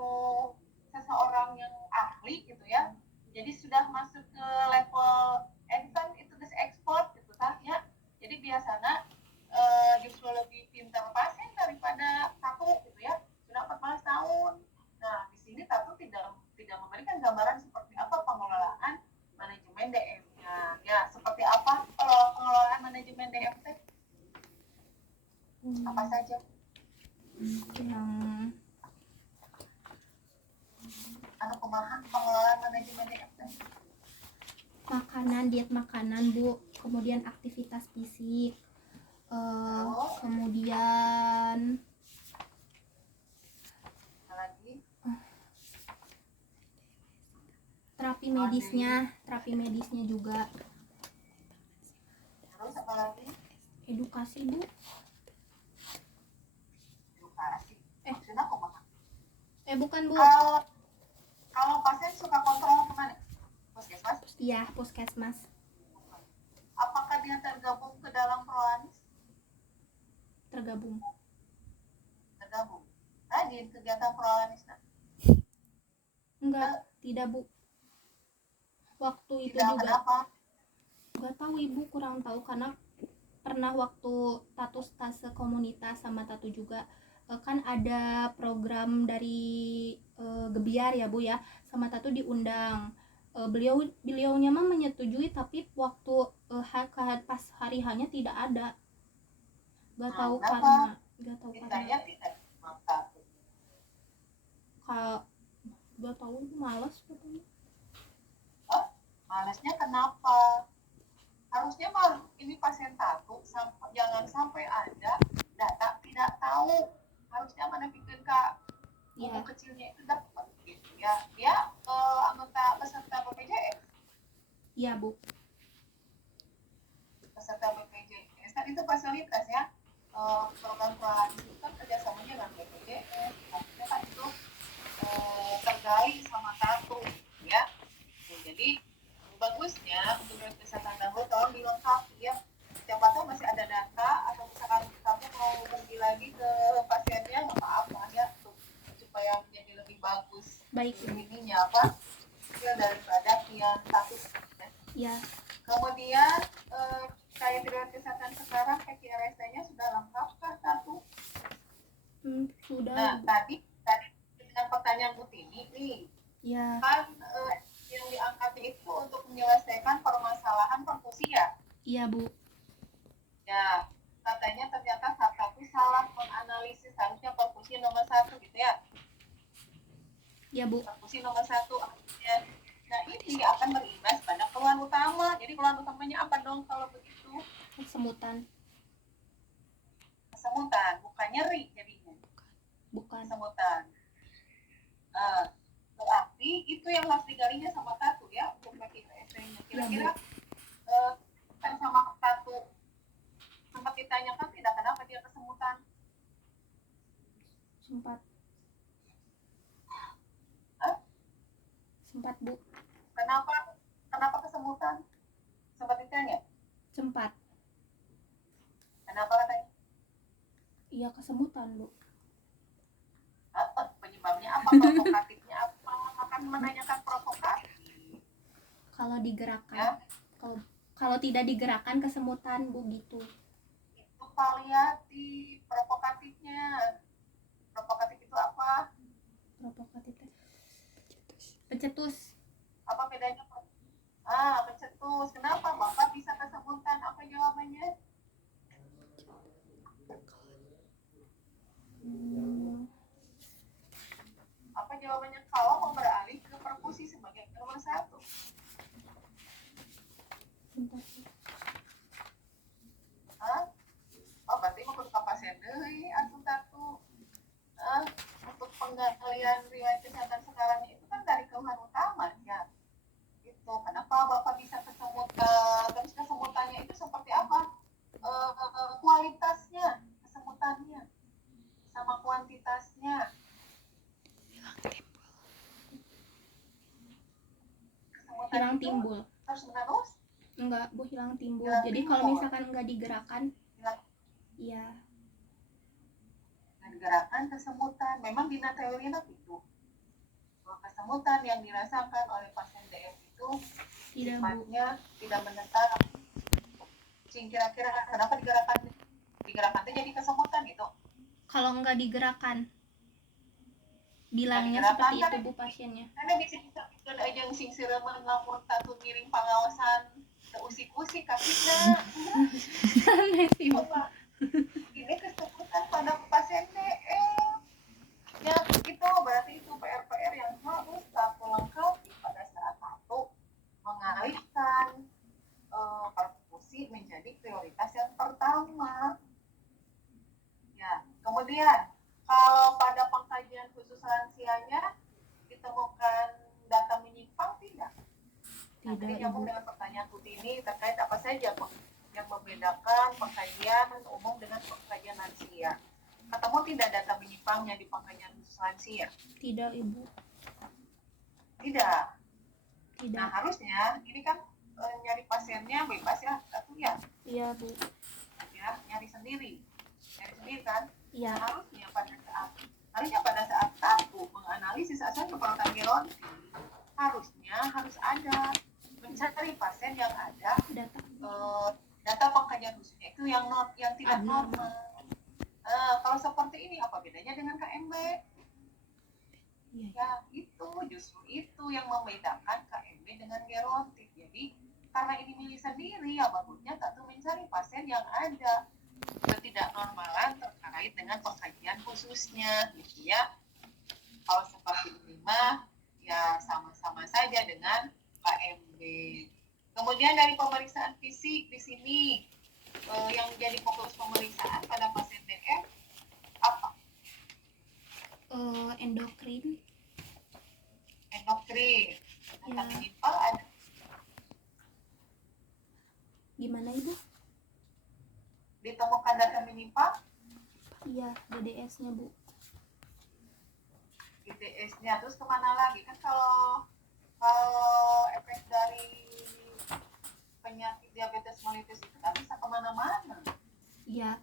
seseorang yang ahli gitu ya. Jadi sudah masuk ke level advance itu des expert gitu kan ya. Jadi biasanya justru lebih pintar pasien daripada Tatu gitu ya. Sudah 14 tahun. Nah, di sini Tatu tidak memberikan gambaran seperti apa pengelolaan manajemen DM-nya. Ya, seperti apa kalau pengelolaan manajemen DM teh? Apa saja? yang Anu kumaha pengelolaan manajemen DM teh? makanan, diet makanan Bu, kemudian aktivitas fisik, kemudian Apa lagi? terapi medisnya juga, Terus apa lagi? edukasi Bu. Edukasi. Maksudnya kumaha? Bukan Bu. Kalau pasien suka kontrol kemana? Puskesmas? Iya, puskesmas. Apakah dia tergabung ke dalam Proanis? Tergabung. Tergabung. Rajin kegiatan Proanis. Enggak, tidak Bu. Waktu itu Tidak, juga kenapa? nggak tahu Ibu, kurang tahu karena pernah waktu Tatu stase komunitas sama Tatu juga kan ada program dari Gebiar ya Bu ya, sama Tatu diundang. Beliaunya mah menyetujui, tapi waktu pas hari hanya tidak ada. Nggak tahu karena Ditanya tidak maka nggak tahu, malas katanya. malasnya kenapa? Harusnya mah ini pasien Tatu jangan sampai ada data tidak tahu. Harusnya mana bikin Kak buku Iya. kecilnya itu dapat gitu ya. Dia anggota peserta BPJS. Iya Bu. Peserta BPJS kan itu fasilitas ya. Program Proanis itu kan kerjasamanya dengan BPJS. Maksudnya kan itu terkait sama Tatu ya. Jadi bagusnya untuk kesehatan dahulu tolong dilengkapi ya. Siapa tahu masih ada data atau misalkan kamu mau pergi lagi ke pasiennya nggak apa-apa ya, supaya menjadi lebih bagus. Baik. Ininya apa? Ya, daripada yang takut. Ya. Kemudian kayak riwayat kesehatan sekarang KRS-nya sudah lengkapkah Tatu? Sudah. Nah tadi dengan pertanyaan Bu Tini nih. Ya. Kan yang diangkat itu untuk menyelesaikan permasalahan perfusi ya? Iya Bu. Ya, katanya ternyata Tatu salah menganalisis, harusnya perfusi nomor 1 gitu ya? Ya Bu. Perfusi nomor 1 artinya. Nah ini akan berimbas pada keluhan utama. Jadi keluhan utamanya apa dong kalau begitu? Kesemutan. Kesemutan, bukan nyeri jadinya. Bukan. Kesemutan. Berarti itu yang harus digalinya sama Tatu ya untuk KRS-nya. Kira-kira kan sama Tatu sempat ditanyakan tidak kenapa dia kesemutan? Sempat Bu. Kenapa kesemutan? Sempat ditanya? Sempat. Kenapa katanya? Iya, kesemutan Bu. Penyebabnya apa? Provokatifnya apa? Akan menanyakan provokatif. Kalau digerakkan. Ya. Kalau tidak digerakkan kesemutan Bu gitu. Itu paliatif. Provokatifnya. Provokatif itu apa? Provokatif. Pencetus. Apa bedanya? Pencetus. Kenapa Bapak bisa kesemutan? Apa jawabannya? Apa jawabannya kalau mau beralih ke perfusi sebagai nomor 1? Berarti mau ke pasien deui atuh Tatu. Untuk penggalian riwayat kesehatan sekarang itu kan dari keluhan utama ya. Itu kenapa Bapak bisa kesemutan? Terus kesemutannya itu seperti apa? Kualitasnya kesemutannya sama kuantitas hilang timbul. terus menerus Enggak, Bu, hilang timbul. Hilang Jadi kalau timbul. misalkan enggak digerakkan, Hilang. iya, digerakkan kesemutan. Memang di teorinya itu bahwa kesemutan yang dirasakan oleh pasien DM itu tidak, Bu. sifatnya tidak menetap. Kira-kira kenapa digerakkan? Digerakkan itu jadi kesemutan gitu. Kalau enggak digerakkan, bilangnya Digerakkan seperti kan itu, Bu, pasiennya. karena bisa disebutkan aja yang sing sireman lamun tatu miring pengawasan usik-usik kakinya. Aneh sih, Bu. Ini kesemutan pada pasien DM. Ya itu berarti itu PR-PR yang harus satu lengkapi pada saat satu mengalihkan persekusi menjadi prioritas yang pertama. Ya, kemudian kalau pada pengkajian khusus lansianya ditemukan data menyimpang tidak? Nah, Tidak, jadi nyambung Ibu. dengan pertanyaan Putini terkait apa saja yang membedakan pengkajian umum dengan pengkajian lansia. Ketemu tidak data menyimpangnya di pengkajian khusus lansia? Tidak, Ibu. Tidak. Tidak. Nah, harusnya ini kan nyari pasiennya bebas ya, satu ya. Iya, Bu. Ya, nyari sendiri kan? Iya. Harusnya pada saat satu menganalisis asal keperawatan geronti harus ada mencari pasien yang ada Data. data pengkajian khususnya itu yang tidak normal. Kalau seperti ini apa bedanya dengan KMB? Iya. Ya justru itu yang membedakan KMB dengan gerontik. Jadi karena ini milih sendiri ya bagusnya satu mencari pasien yang ada ketidaknormalan terkait dengan pengkajian khususnya gitu ya. Kalau seperti ini mah ya sama-sama saja dengan KMB. Kemudian dari pemeriksaan fisik di sini yang menjadi fokus pemeriksaan pada pasien DM apa? Endokrin. Data minimal ada. Gimana, Ibu? Ditemukan data minimal? Iya, DDS-nya, Bu. DDS-nya terus kemana lagi? Kan kalau efek dari penyakit diabetes mellitus itu kan bisa kemana-mana. Iya.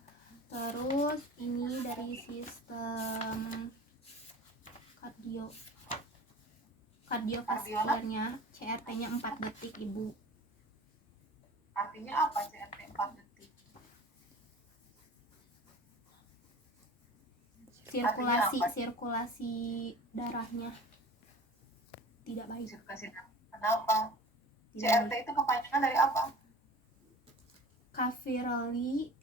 Terus ini dari sistem kardiovaskularnya, CRT-nya 4 detik, Ibu. Artinya apa CRT 4 detik? Sirkulasi darahnya tidak baik. Sirkulasi darah. Kenapa? CRT itu kepanjangan dari apa? Capillary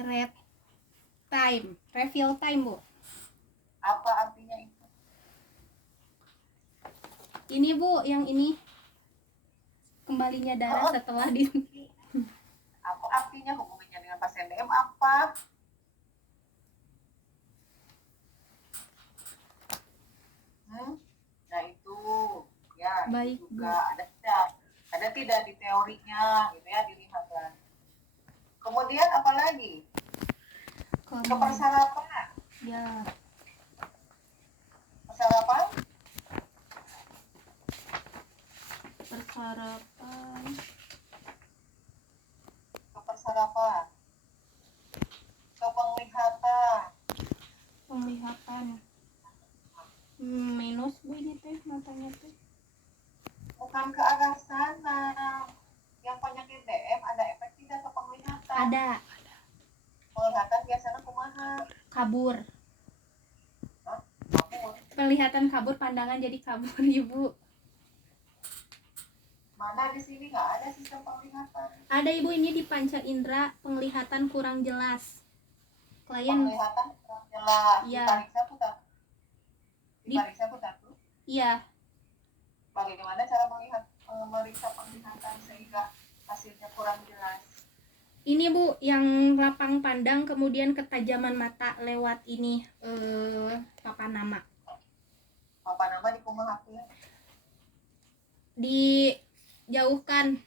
rate time, refill time, Bu. Apa artinya itu? Ini, Bu, yang ini kembalinya darah setelah di Apa artinya hubungannya dengan pasien DM apa? Nah itu ya baik, itu juga ada tidak di teorinya gitu ya dilihatkan. Kemudian apa lagi? Kepersarapan. Ya. Persarapan? Kepersarapan. Penglihatan. Minus, Bu, ini teh matanya teh. Bukan ke arah sana. Yang penyakit DM ada efek tidak ke penglihatan? Ada. Penglihatan biasanya kumaha? Kabur. Kabur. Penglihatan kabur, pandangan jadi kabur, Ibu. Mana di sini nggak ada sistem penglihatan? Ada, Ibu, ini di panca indera penglihatan kurang jelas. Klien. Penglihatan kurang jelas. Iya. Diperiksa tuh. Iya. Bagaimana cara memeriksa penglihatan sehingga hasilnya kurang jelas? Ini, Bu, yang lapang pandang kemudian ketajaman mata lewat ini papan nama. Papan nama di kumaha? Dijauhkan.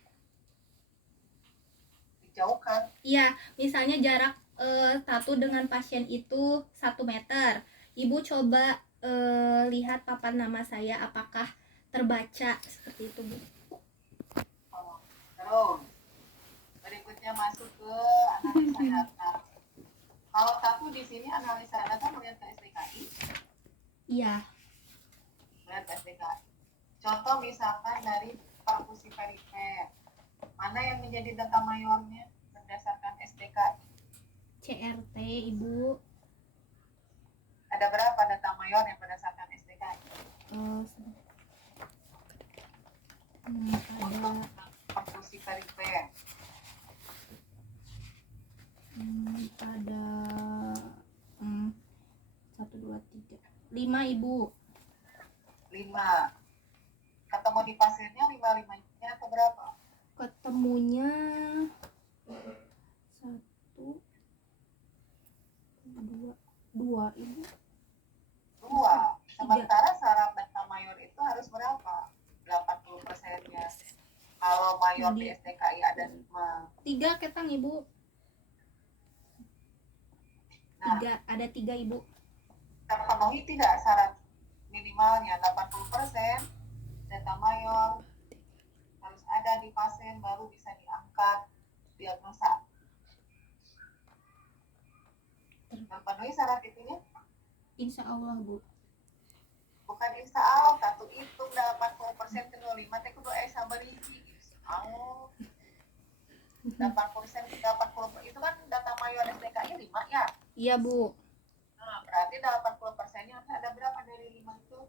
Dijauhkan. Iya, misalnya jarak satu dengan pasien itu 1 meter. Ibu coba lihat papan nama saya apakah terbaca seperti itu, Bu. Oh, terus berikutnya masuk ke analisa data. Kalau satu di sini analisa data melihat ke SDKI, Iya. melihat ke SDKI. Contoh misalkan dari perkusi perifer, mana yang menjadi data mayornya berdasarkan SDKI? CRT, Ibu. Ada berapa data mayor yang berdasarkan SDKI? Ada Perkusi perifer. ada 1, 2, 3, 5, Ibu. 5. Ketemu di pasirnya 5-5-nya atau berapa? Ketemunya 1, 2, Ibu. 2. Sementara syarat data mayor itu harus berapa? 80%-nya. Kalau mayor di SDKI ada 5. 3 ketang, Ibu. Nah, 3, ada 3, Ibu. terpenuhi tidak syarat minimalnya 80% data mayor harus ada di pasien baru bisa diangkat diagnosa. Terpenuhi syarat itunya? Insya Allah, Bu. Bukan insya Allah, satu hitung 80% ke 25 teh kudu sabar hiji. Oh. 80% itu kan data mayor SDKI 5 ya. Iya, Bu. Nah, berarti 80%-nya ada berapa dari 5 itu?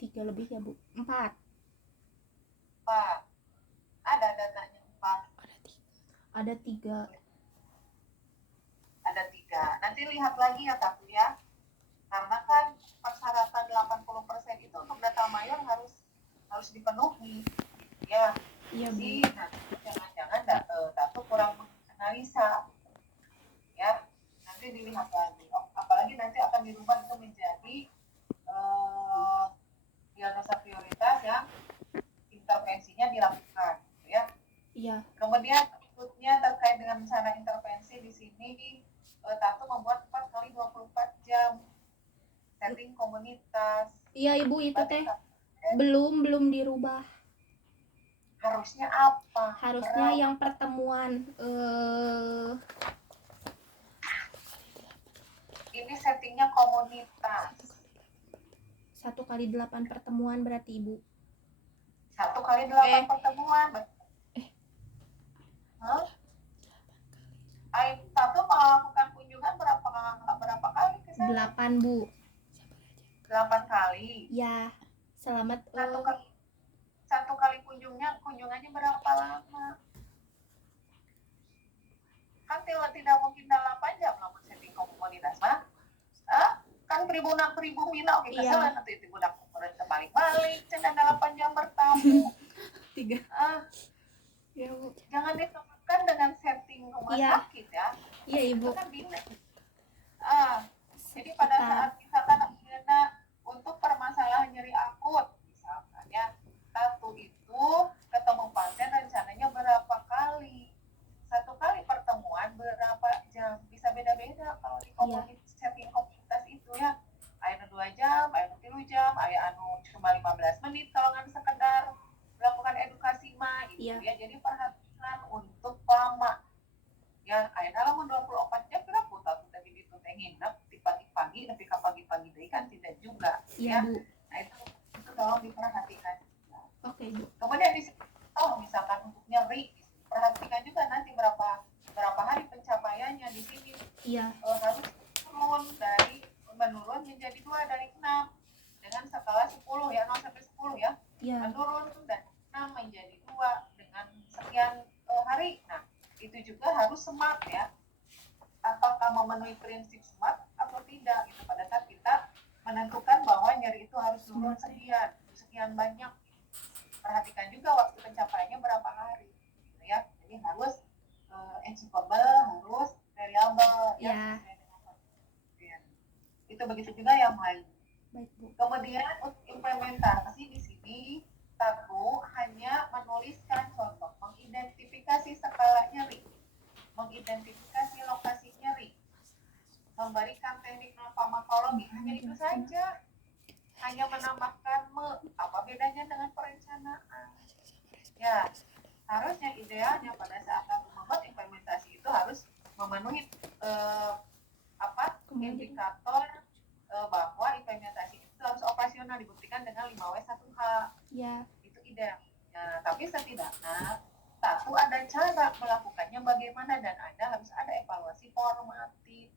3 lebih ya, Bu. 4. 4. Ada datanya 4. Ada 3. Ada 3. Nanti lihat lagi ya Tatu ya. Karena kan persyaratan 80% itu untuk data mayor harus dipenuhi. Ya. Iya, Bu. Jadi jangan-jangan Tatu kurang menganalisa. Ya. Nanti dilihat lagi. Apalagi nanti akan dirubah itu menjadi diagnosa prioritas yang intervensinya dilakukan, ya. Iya. Kemudian berikutnya terkait dengan rencana intervensi di sini Tatu membuat 4 kali 24 jam setting komunitas. Iya, Ibu, itu teh belum dirubah. Harusnya apa? Harusnya yang pertemuan ini settingnya komunitas. 1 kali 8 pertemuan berarti, Ibu. 1 kali 8 pertemuan. Tatu melakukan kunjungan berapa kali ke sana? 8, Bu. 8 kali. Ya, selamat. Satu kali kunjungannya berapa lama? Kan tidak mungkin dalam 8 jam lamun setting komunitas mah. Kan peribunak mina oke kesalahan nanti peribunak balik-balik cenah 8 jam bertamu. 3. Ya, Bu. Jangan disamakan dengan setting rumah sakit ya. Iya, Ibu. Itu kan beda. Jadi pada saat misalkan untuk permasalahan nyeri akut misalkan ya, Tatu itu ketemu pasien rencananya berapa kali? 1 kali pertemuan berapa jam? Bisa beda-beda kalau di setting komunitas itu ya. Aya 2 jam, aya 3 jam, aya anu cuma 15 menit kalau nggak sekedar melakukan edukasi mah gitu ya. Jadi perhatikan untuk lama. Ya, aya lamun 24 jam kira putar tadi di teh nginep di pagi-pagi tapi ka pagi-pagi deui kan tidak juga ya. Bu. Nah, itu tolong diperhatikan. Oke, Bu. Kemudian di sini misalkan untuk nyeri, perhatikan juga nanti berapa hari pencapaiannya di sini. Iya. Harus menurun menjadi 2 dari 6 dengan skala 10 ya, 0 sampai 10 ya. Menurun dari 6 menjadi 2 dengan sekian hari. Nah, itu juga harus smart ya. Apakah memenuhi prinsip smart atau tidak gitu pada saat kita menentukan bahwa nyeri itu harus turun sekian banyak. Perhatikan juga waktu pencapaiannya berapa hari gitu ya. Jadi harus achievable, harus variable ya. Itu begitu juga yang lain. Baik, Bu. Kemudian untuk implementasi di sini Tatu hanya menuliskan contoh, mengidentifikasi skala nyeri, mengidentifikasi lokasi nyeri, memberikan teknik farmakologi hanya itu saja, hanya menambahkan apa bedanya dengan perencanaan? Ya, harusnya idealnya pada saat kamu membuat implementasi itu harus memenuhi indikator bahwa implementasi itu harus operasional, dibuktikan dengan 5W1H. Ya. Itu ideal. Nah, tapi setidaknya satu ada cara melakukannya bagaimana, dan harus ada evaluasi formatif.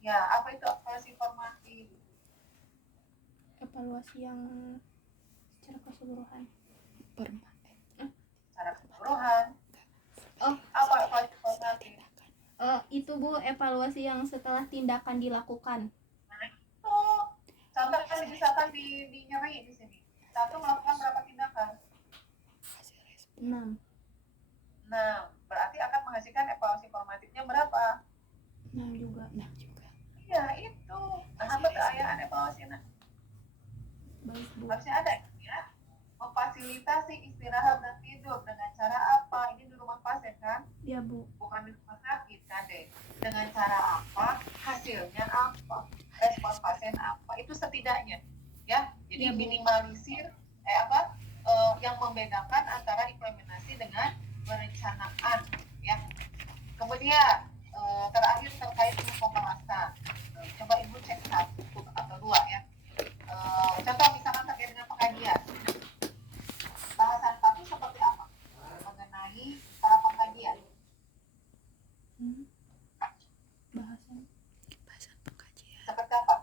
Ya, apa itu evaluasi formatif? Evaluasi yang secara keseluruhan. Secara keseluruhan. Oh. Apa evaluasi formatif? Itu Bu, evaluasi yang setelah tindakan dilakukan. Nah, itu. Contoh kan misalkan di nyeri di sini. Satu melakukan berapa tindakan? 6. Nah, berarti akan menghasilkan evaluasi formatifnya berapa? 6 juga. Iya, itu. Nah, betul ayaan evaluasi. Nah, Baik Bu. harusnya ada ya. Memfasilitasi istirahat dan tidur dengan cara apa? Ini di rumah pasien kan? Ya Bu. Bukan di rumah sakit kan deh. Dengan cara apa? Hasilnya apa? Respon pasien apa? Itu setidaknya ya. Jadi Ya, Bu. minimalisir yang membedakan antara implementasi dengan perencanaan ya. Kemudian terakhir terkait dengan pembahasan. Coba Ibu cek 1 atau 2 ya. Contoh misalkan terkait dengan pengkajian. Bahasan satu seperti apa? Mengenai cara pengkajian. Bahasan pengkajian. Seperti apa?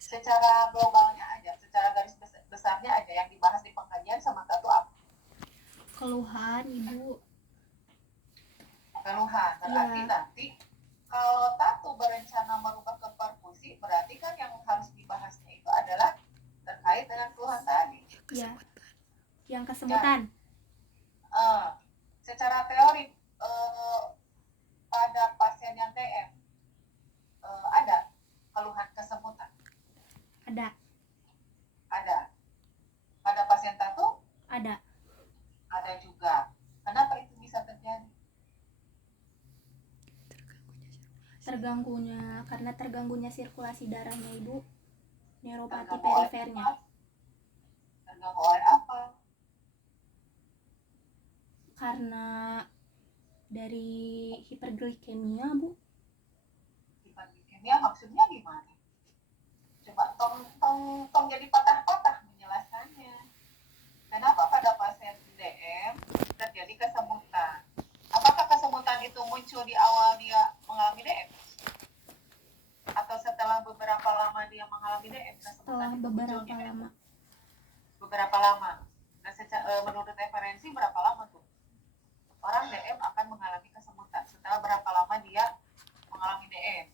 Secara globalnya aja, secara garis besarnya aja yang dibahas di pengkajian sama satu apa? Keluhan Ibu. Keluhan. Berarti Ya. nanti kalau Tatu berencana merubah ke perfusi, berarti kan yang harus dibahasnya itu adalah terkait dengan keluhan tadi. Ya. Yang kesemutan. Secara teori pada pasien yang DM ada keluhan kesemutan? Ada. Pada pasien Tatu? Ada. Ada juga. Kenapa itu bisa terjadi? Karena terganggunya sirkulasi darahnya Ibu. Neuropati Terganggu oleh perifernya. apa? Terganggu oleh apa? Karena dari hiperglikemia Bu. Hiperglikemia maksudnya gimana? Coba tong jadi patah-patah menjelaskannya. Kenapa pada pasien DM terjadi kesemutan? Apakah kesemutan itu muncul di awal dia mengalami DM? Atau setelah beberapa lama dia mengalami DM? Setelah beberapa lama. Beberapa lama. Nah, menurut referensi berapa lama tuh? Orang DM akan mengalami kesemutan. Setelah berapa lama dia mengalami DM?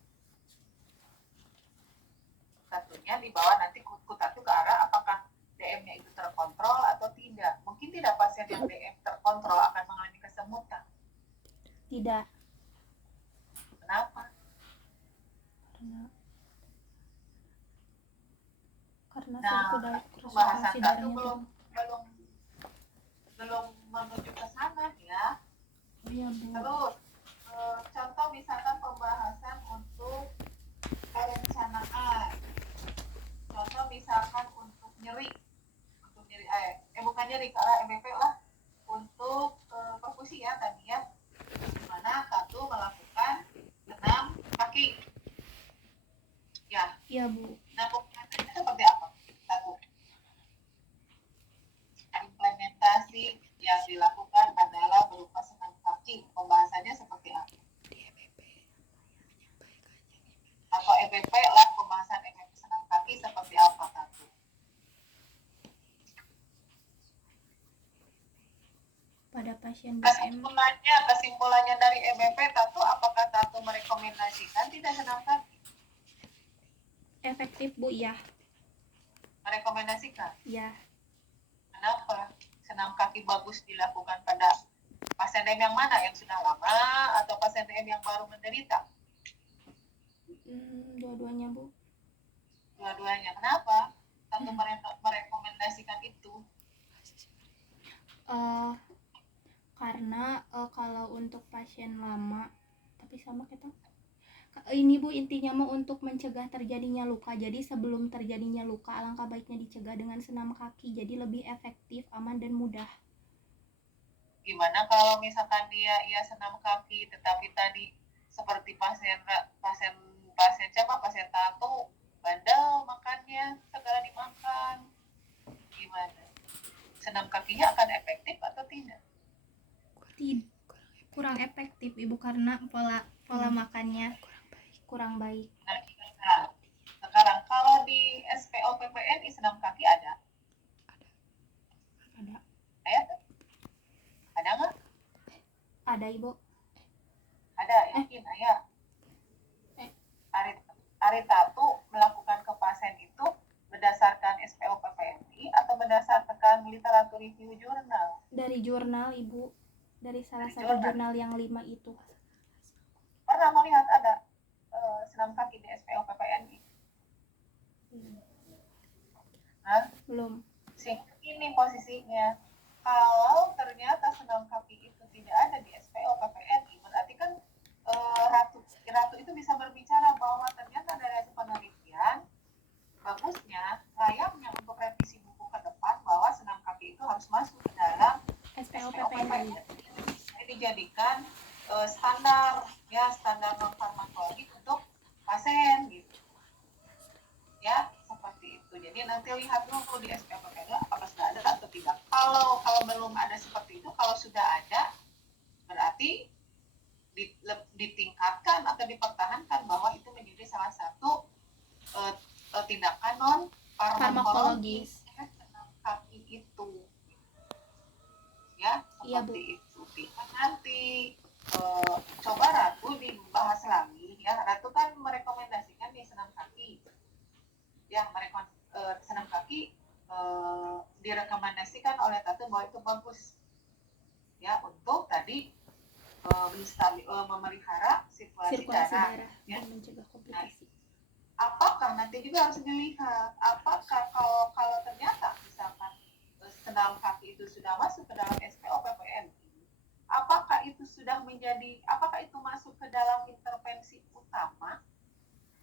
Tentunya dibawa nanti kutatu ke arah apakah DM-nya itu terkontrol atau tidak. Mungkin tidak pasien yang DM terkontrol akan mengalami kesemutan. Tidak. Kenapa? Karena Nah, sirkulasi bahasan darahnya belum menuju ke sana ya. Iya Bu. Terus contoh misalkan pembahasan untuk perencanaan. Contoh misalkan untuk nyeri bukan nyeri ke arah MBP lah, untuk perfusi ya tadi ya, dimana satu melakukan 6 kaki ya. Iya Bu. Nah, pembahasannya seperti apa? Satu, implementasi yang dilakukan adalah berupa senam kaki. Pembahasannya seperti apa? Atau EBP lah, pembahasan EBP senam kaki seperti apa? Satu. Pada pasien DM. Kesimpulannya dari EBP Tatu, apakah Tatu merekomendasikan tidak senam kaki? Efektif Bu ya. Merekomendasikan. Ya. Kenapa? Senam kaki bagus dilakukan pada pasien DM yang mana? Yang sudah lama atau pasien DM yang baru menderita? Dua-duanya Bu. Dua-duanya. Kenapa Tatu merekomendasikan itu? Karena kalau untuk pasien lama, tapi sama kita, Ini Bu, intinya mau untuk mencegah terjadinya luka. Jadi sebelum terjadinya luka, alangkah baiknya dicegah dengan senam kaki. Jadi lebih efektif, aman dan mudah. Gimana kalau misalkan dia senam kaki tetapi tadi seperti pasien tato bandel makannya segala dimakan, gimana? Senam kakinya akan efektif atau tidak? Kurang efektif Ibu karena pola makannya kurang baik. Nah, sekarang kalau di SPO PPNI senam kaki ada? Ada nggak? Ada Ibu. Ada, yakin ayah. Ari Tatu melakukan ke pasien itu berdasarkan SPO PPNI atau berdasarkan literatur review jurnal? Dari jurnal Ibu, dari salah Dari satu jurnal. jurnal yang 5 itu. Pernah melihat ada senam kaki di SPO PPNI? Hah? Belum. Ini posisinya. Kalau ternyata senam kaki itu tidak ada di SPO PPNI, berarti kan Ratu itu bisa berbicara bahwa ternyata dari hasil penelitian bagusnya, layaknya untuk revisi buku ke depan bahwa senam kaki itu harus masuk ke dalam SPO SPO PPNI. Ini dijadikan standar non farmakologik untuk pasien gitu. Ya, seperti itu. Jadi nanti lihat dulu di SPO PPNI apakah sudah ada atau tidak. Kalau belum ada seperti itu, kalau sudah ada berarti ditingkatkan atau dipertahankan bahwa itu menjadi salah satu tindakan non farmakologis kaki itu, ya seperti itu. Nanti coba Ratu dibahas lagi ya. Ratu kan merekomendasikan nih senam kaki ya, senam kaki direkomendasikan oleh Tatu bahwa itu bagus ya untuk tadi memelihara sirkulasi darah ya. Dan mencegah komplikasi. Apakah nanti juga harus dilihat apakah kalau ternyata misalkan senam kaki itu sudah masuk ke dalam SPO PPNI, apakah itu masuk ke dalam intervensi utama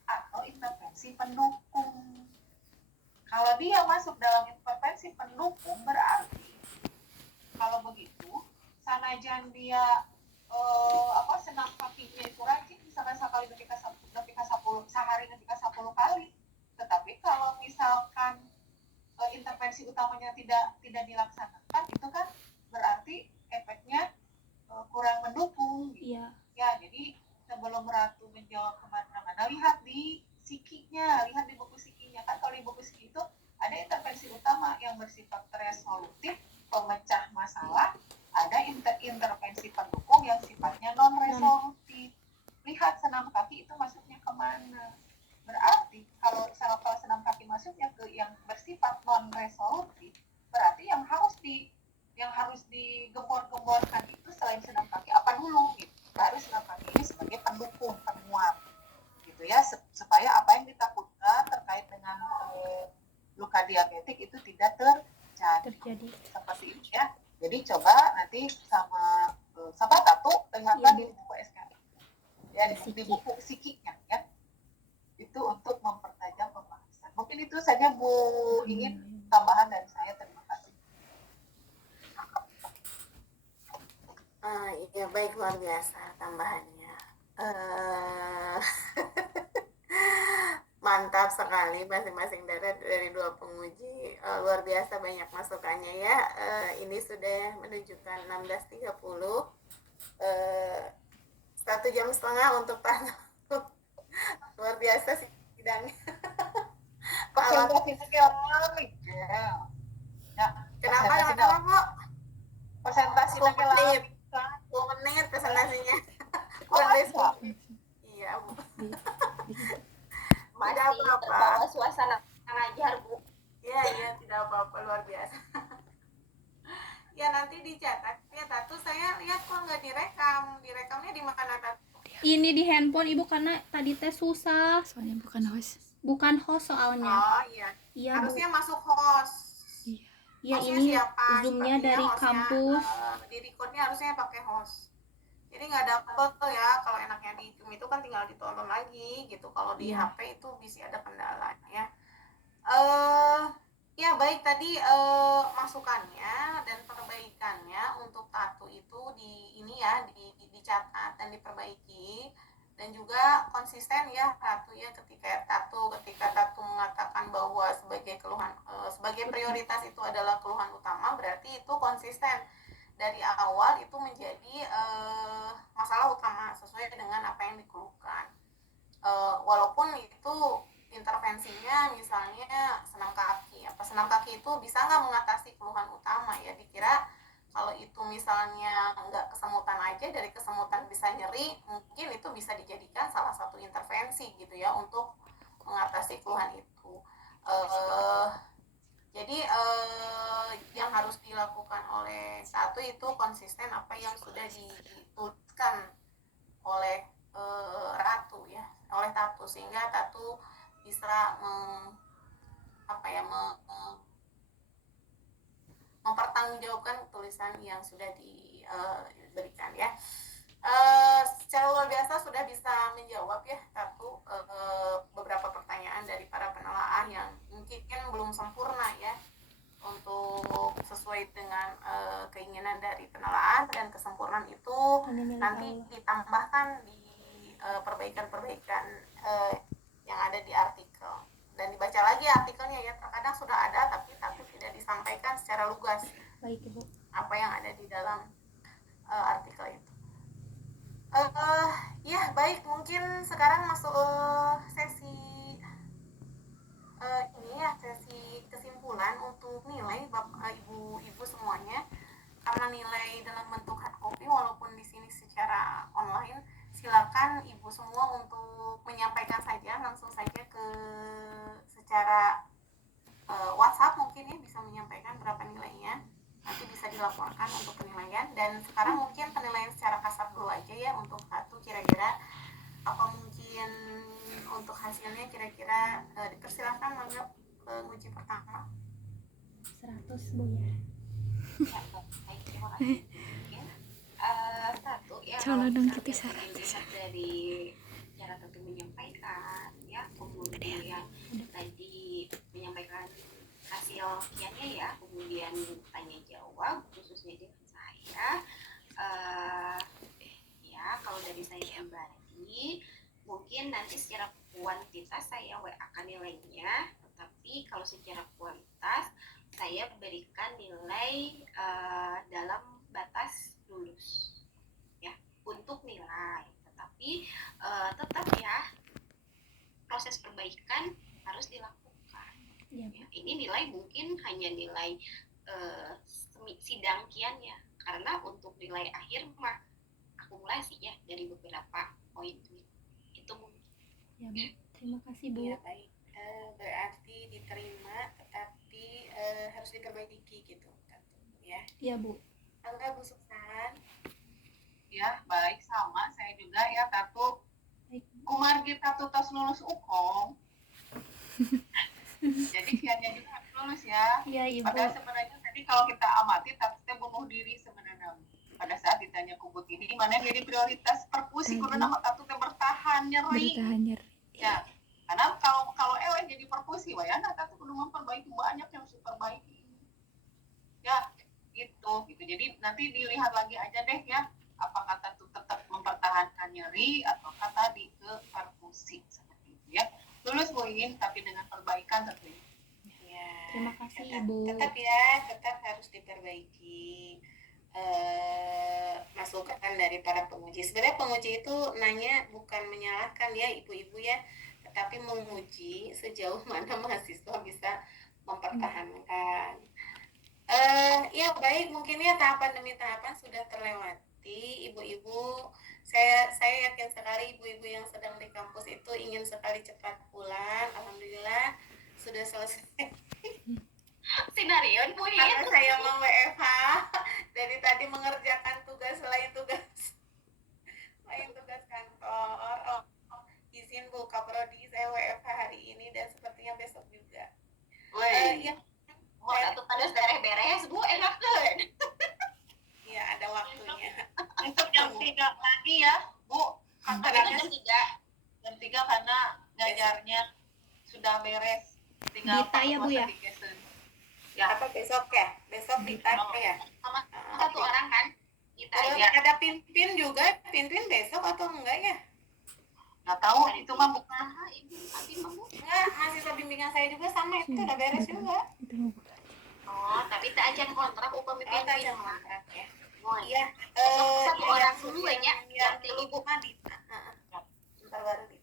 atau intervensi pendukung? Kalau dia masuk dalam intervensi pendukung, berarti kalau begitu sanajan dia senam kakinya itu rajin, misalkan sekali ketika 10 sehari ketika 10 kali, tetapi kalau misalkan intervensi utamanya tidak dilaksanakan, itu kan berarti efeknya kurang mendukung gitu. Ya, jadi sebelum Ratu menjawab kemana-mana, lihat di sikinya, lihat di buku sikinya. Kan kalau di buku siki itu ada intervensi utama yang bersifat resolutif, pemecah masalah, ada intervensi pendukung yang sifatnya non-resolutif. Lihat senam kaki itu masuknya kemana. Berarti kalau senam kaki masuknya ke yang bersifat non-resolutif, berarti yang harus digembor-gemborkan itu selain senam kaki apa dulu gitu. Baru senam kaki ini sebagai pendukung, penguat gitu ya, supaya apa yang ditakutkan terkait dengan luka diabetik itu tidak terjadi. Seperti itu ya. Jadi coba nanti sama Tatu lihatlah di buku SKI ya, di buku psikinya ya, itu untuk mempertajam pembahasan. Mungkin itu saja Bu ingin tambahan dari saya. Terima kasih. Iya baik, luar biasa tambahannya. Mantap sekali masing-masing dari dua penguji, luar biasa banyak masukannya ya. Ini sudah menunjukkan 16.30, 1,5 jam untuk Tatu. Luar biasa sih sidangnya. Kenapa Bu? Presentasi 10 menit presentasinya. Iya Bu. Masih terbawa suasana ngajar Bu. Iya tidak apa-apa, luar biasa. Ya nanti dicatat ya Tatu, saya lihat kok nggak direkamnya di mana Tatu? Ini di handphone Ibu karena tadi tes susah. Soalnya Bukan host soalnya. Oh iya. Iya Harusnya Bu. masuk host. Iya, Hostnya ini siapa? zoomnya Sepertinya dari hostnya, kampus. di recordnya harusnya pakai host. Jadi nggak double ya, kalau enaknya di film itu kan tinggal ditonton lagi gitu. Kalau di Iya. HP itu bisa ada kendala ya. Ya baik, tadi masukannya dan perbaikannya untuk tato itu dicatat dan diperbaiki, dan juga konsisten ya tato ya, ketika tato mengatakan bahwa sebagai prioritas itu adalah keluhan utama, berarti itu konsisten dari awal itu menjadi masalah utama sesuai dengan apa yang dikeluhkan. Walaupun itu intervensinya misalnya senam kaki itu bisa nggak mengatasi keluhan utama ya, dikira kalau itu misalnya nggak kesemutan aja, dari kesemutan bisa nyeri, mungkin itu bisa dijadikan salah satu intervensi gitu ya untuk mengatasi keluhan itu. Jadi yang harus dilakukan oleh satu itu konsisten apa yang sudah dituliskan oleh oleh Tatu, sehingga Tatu bisa mempertanggungjawabkan tulisan yang sudah diberikan ya. Secara luar biasa sudah bisa menjawab ya Tatu beberapa pertanyaan dari para penelaah yang mungkin belum sempurna ya, untuk sesuai dengan keinginan dari penelaah, dan kesempurnaan itu nanti ditambahkan di perbaikan-perbaikan yang ada di artikel, dan dibaca lagi artikelnya ya. Terkadang sudah ada tapi tidak disampaikan secara lugas. Baik Ibu. Apa yang ada di dalam artikel itu. Ya baik, mungkin sekarang masuk sesi sesi kesimpulan untuk nilai ibu-ibu semuanya. Karena nilai dalam bentuk hard copy walaupun di sini secara online, silakan ibu semua untuk menyampaikan saja langsung saja ke secara WhatsApp, mungkin ya bisa menyampaikan berapa nilainya, nanti bisa dilaporkan untuk penilaian. Dan sekarang mungkin penilaian secara kasar dulu aja ya untuk satu, kira-kira apa mungkin untuk hasilnya kira-kira dipersilahkan mangga penguji pertama. 100 Bu ya. Ya, baik, terima kasih. Satu ya, Coba kalau dong misalnya kita dilihat dari cara tentu menyampaikan ya, kemudian tadi menyampaikan hasil kiannya ya, kemudian tanya jawab khususnya dengan saya, ya kalau dari saya pribadi mungkin nanti secara kuantitas saya WA-kan nilainya, tetapi kalau secara kualitas saya berikan nilai dalam batas lulus ya untuk nilai, tetapi tetap ya proses perbaikan harus dilakukan. Iya, Ya, ini nilai mungkin hanya nilai sidang kiannya, karena untuk nilai akhir mah akumulasi ya dari beberapa poin itu mungkin. Ya Bu. Terima kasih Bu. Ya baik, berarti diterima tetapi harus diperbaiki gitu ya. Iya Bu. Angga, Bu Suksan. Ya, baik, sama saya juga ya Tatu. Baik. Kumargi Tatu tos lulus UKOM. Jadi kiannya juga harus lulus ya. Iya Ibu. Padahal sebenarnya tadi kalau kita amati Tatu teh bunuh diri sebenarnya. Pada saat ditanya kubut ini mana yang jadi prioritas perpusi kudu nama Tatu teh bertahan nyeri. Ya, karena kalau eleh jadi perpusi wayana Tatu kudu memperbaiki, banyak yang harus diperbaiki. Ya, gitu. Jadi nanti dilihat lagi aja deh ya, apakah Tatu tetap mempertahankan nyeri atau tadi ke perkusi seperti itu ya. Lulus poin tapi dengan perbaikan tentunya. Ya, Terima kasih Ibu. tetap harus diperbaiki masukan dari para penguji. Sebenarnya penguji itu nanya bukan menyalahkan ya ibu-ibu ya, tetapi menguji sejauh mana mahasiswa bisa mempertahankan. Ya baik, mungkin ya tahapan demi tahapan sudah terlewati ibu-ibu. Saya yakin sekali ibu-ibu yang sedang di kampus itu ingin sekali cepat pulang. Alhamdulillah sudah selesai. Sinarion Bu ya. Karena saya mau WFH dari tadi mengerjakan tugas lain tugas kantor. Izin Bu Kaprodi, saya WFH hari ini dan sepertinya besok juga. Ya, mau atuh pada beres-beres Bu, enak kan? Iya, ada waktunya. Untuk jam 3 lagi ya Bu, Tapi kan jam 3. jam 3 karena ngajarnya sudah beres. Tinggal Dita ya, Bu, ya? dikesun. Ya, apa besok ya? Besok di type ya. Sama satu orang kan? Kita Terus ya. ada Pinpin juga. Pinpin besok atau enggak ya? Nggak tahu itu mah bukan. Nah, Ibu, Abi mau. Enggak, mahasiswa bimbingan saya juga sama itu udah beres juga. Itu mau buka. Oh, tapi tak aja kontrak upami Oh, tak pimpin ada mah. kontrak ya. Oh, Iya. Satu orang dulu yang ya, yang tilu, Bu. mah Dita. Ntar baru Dita.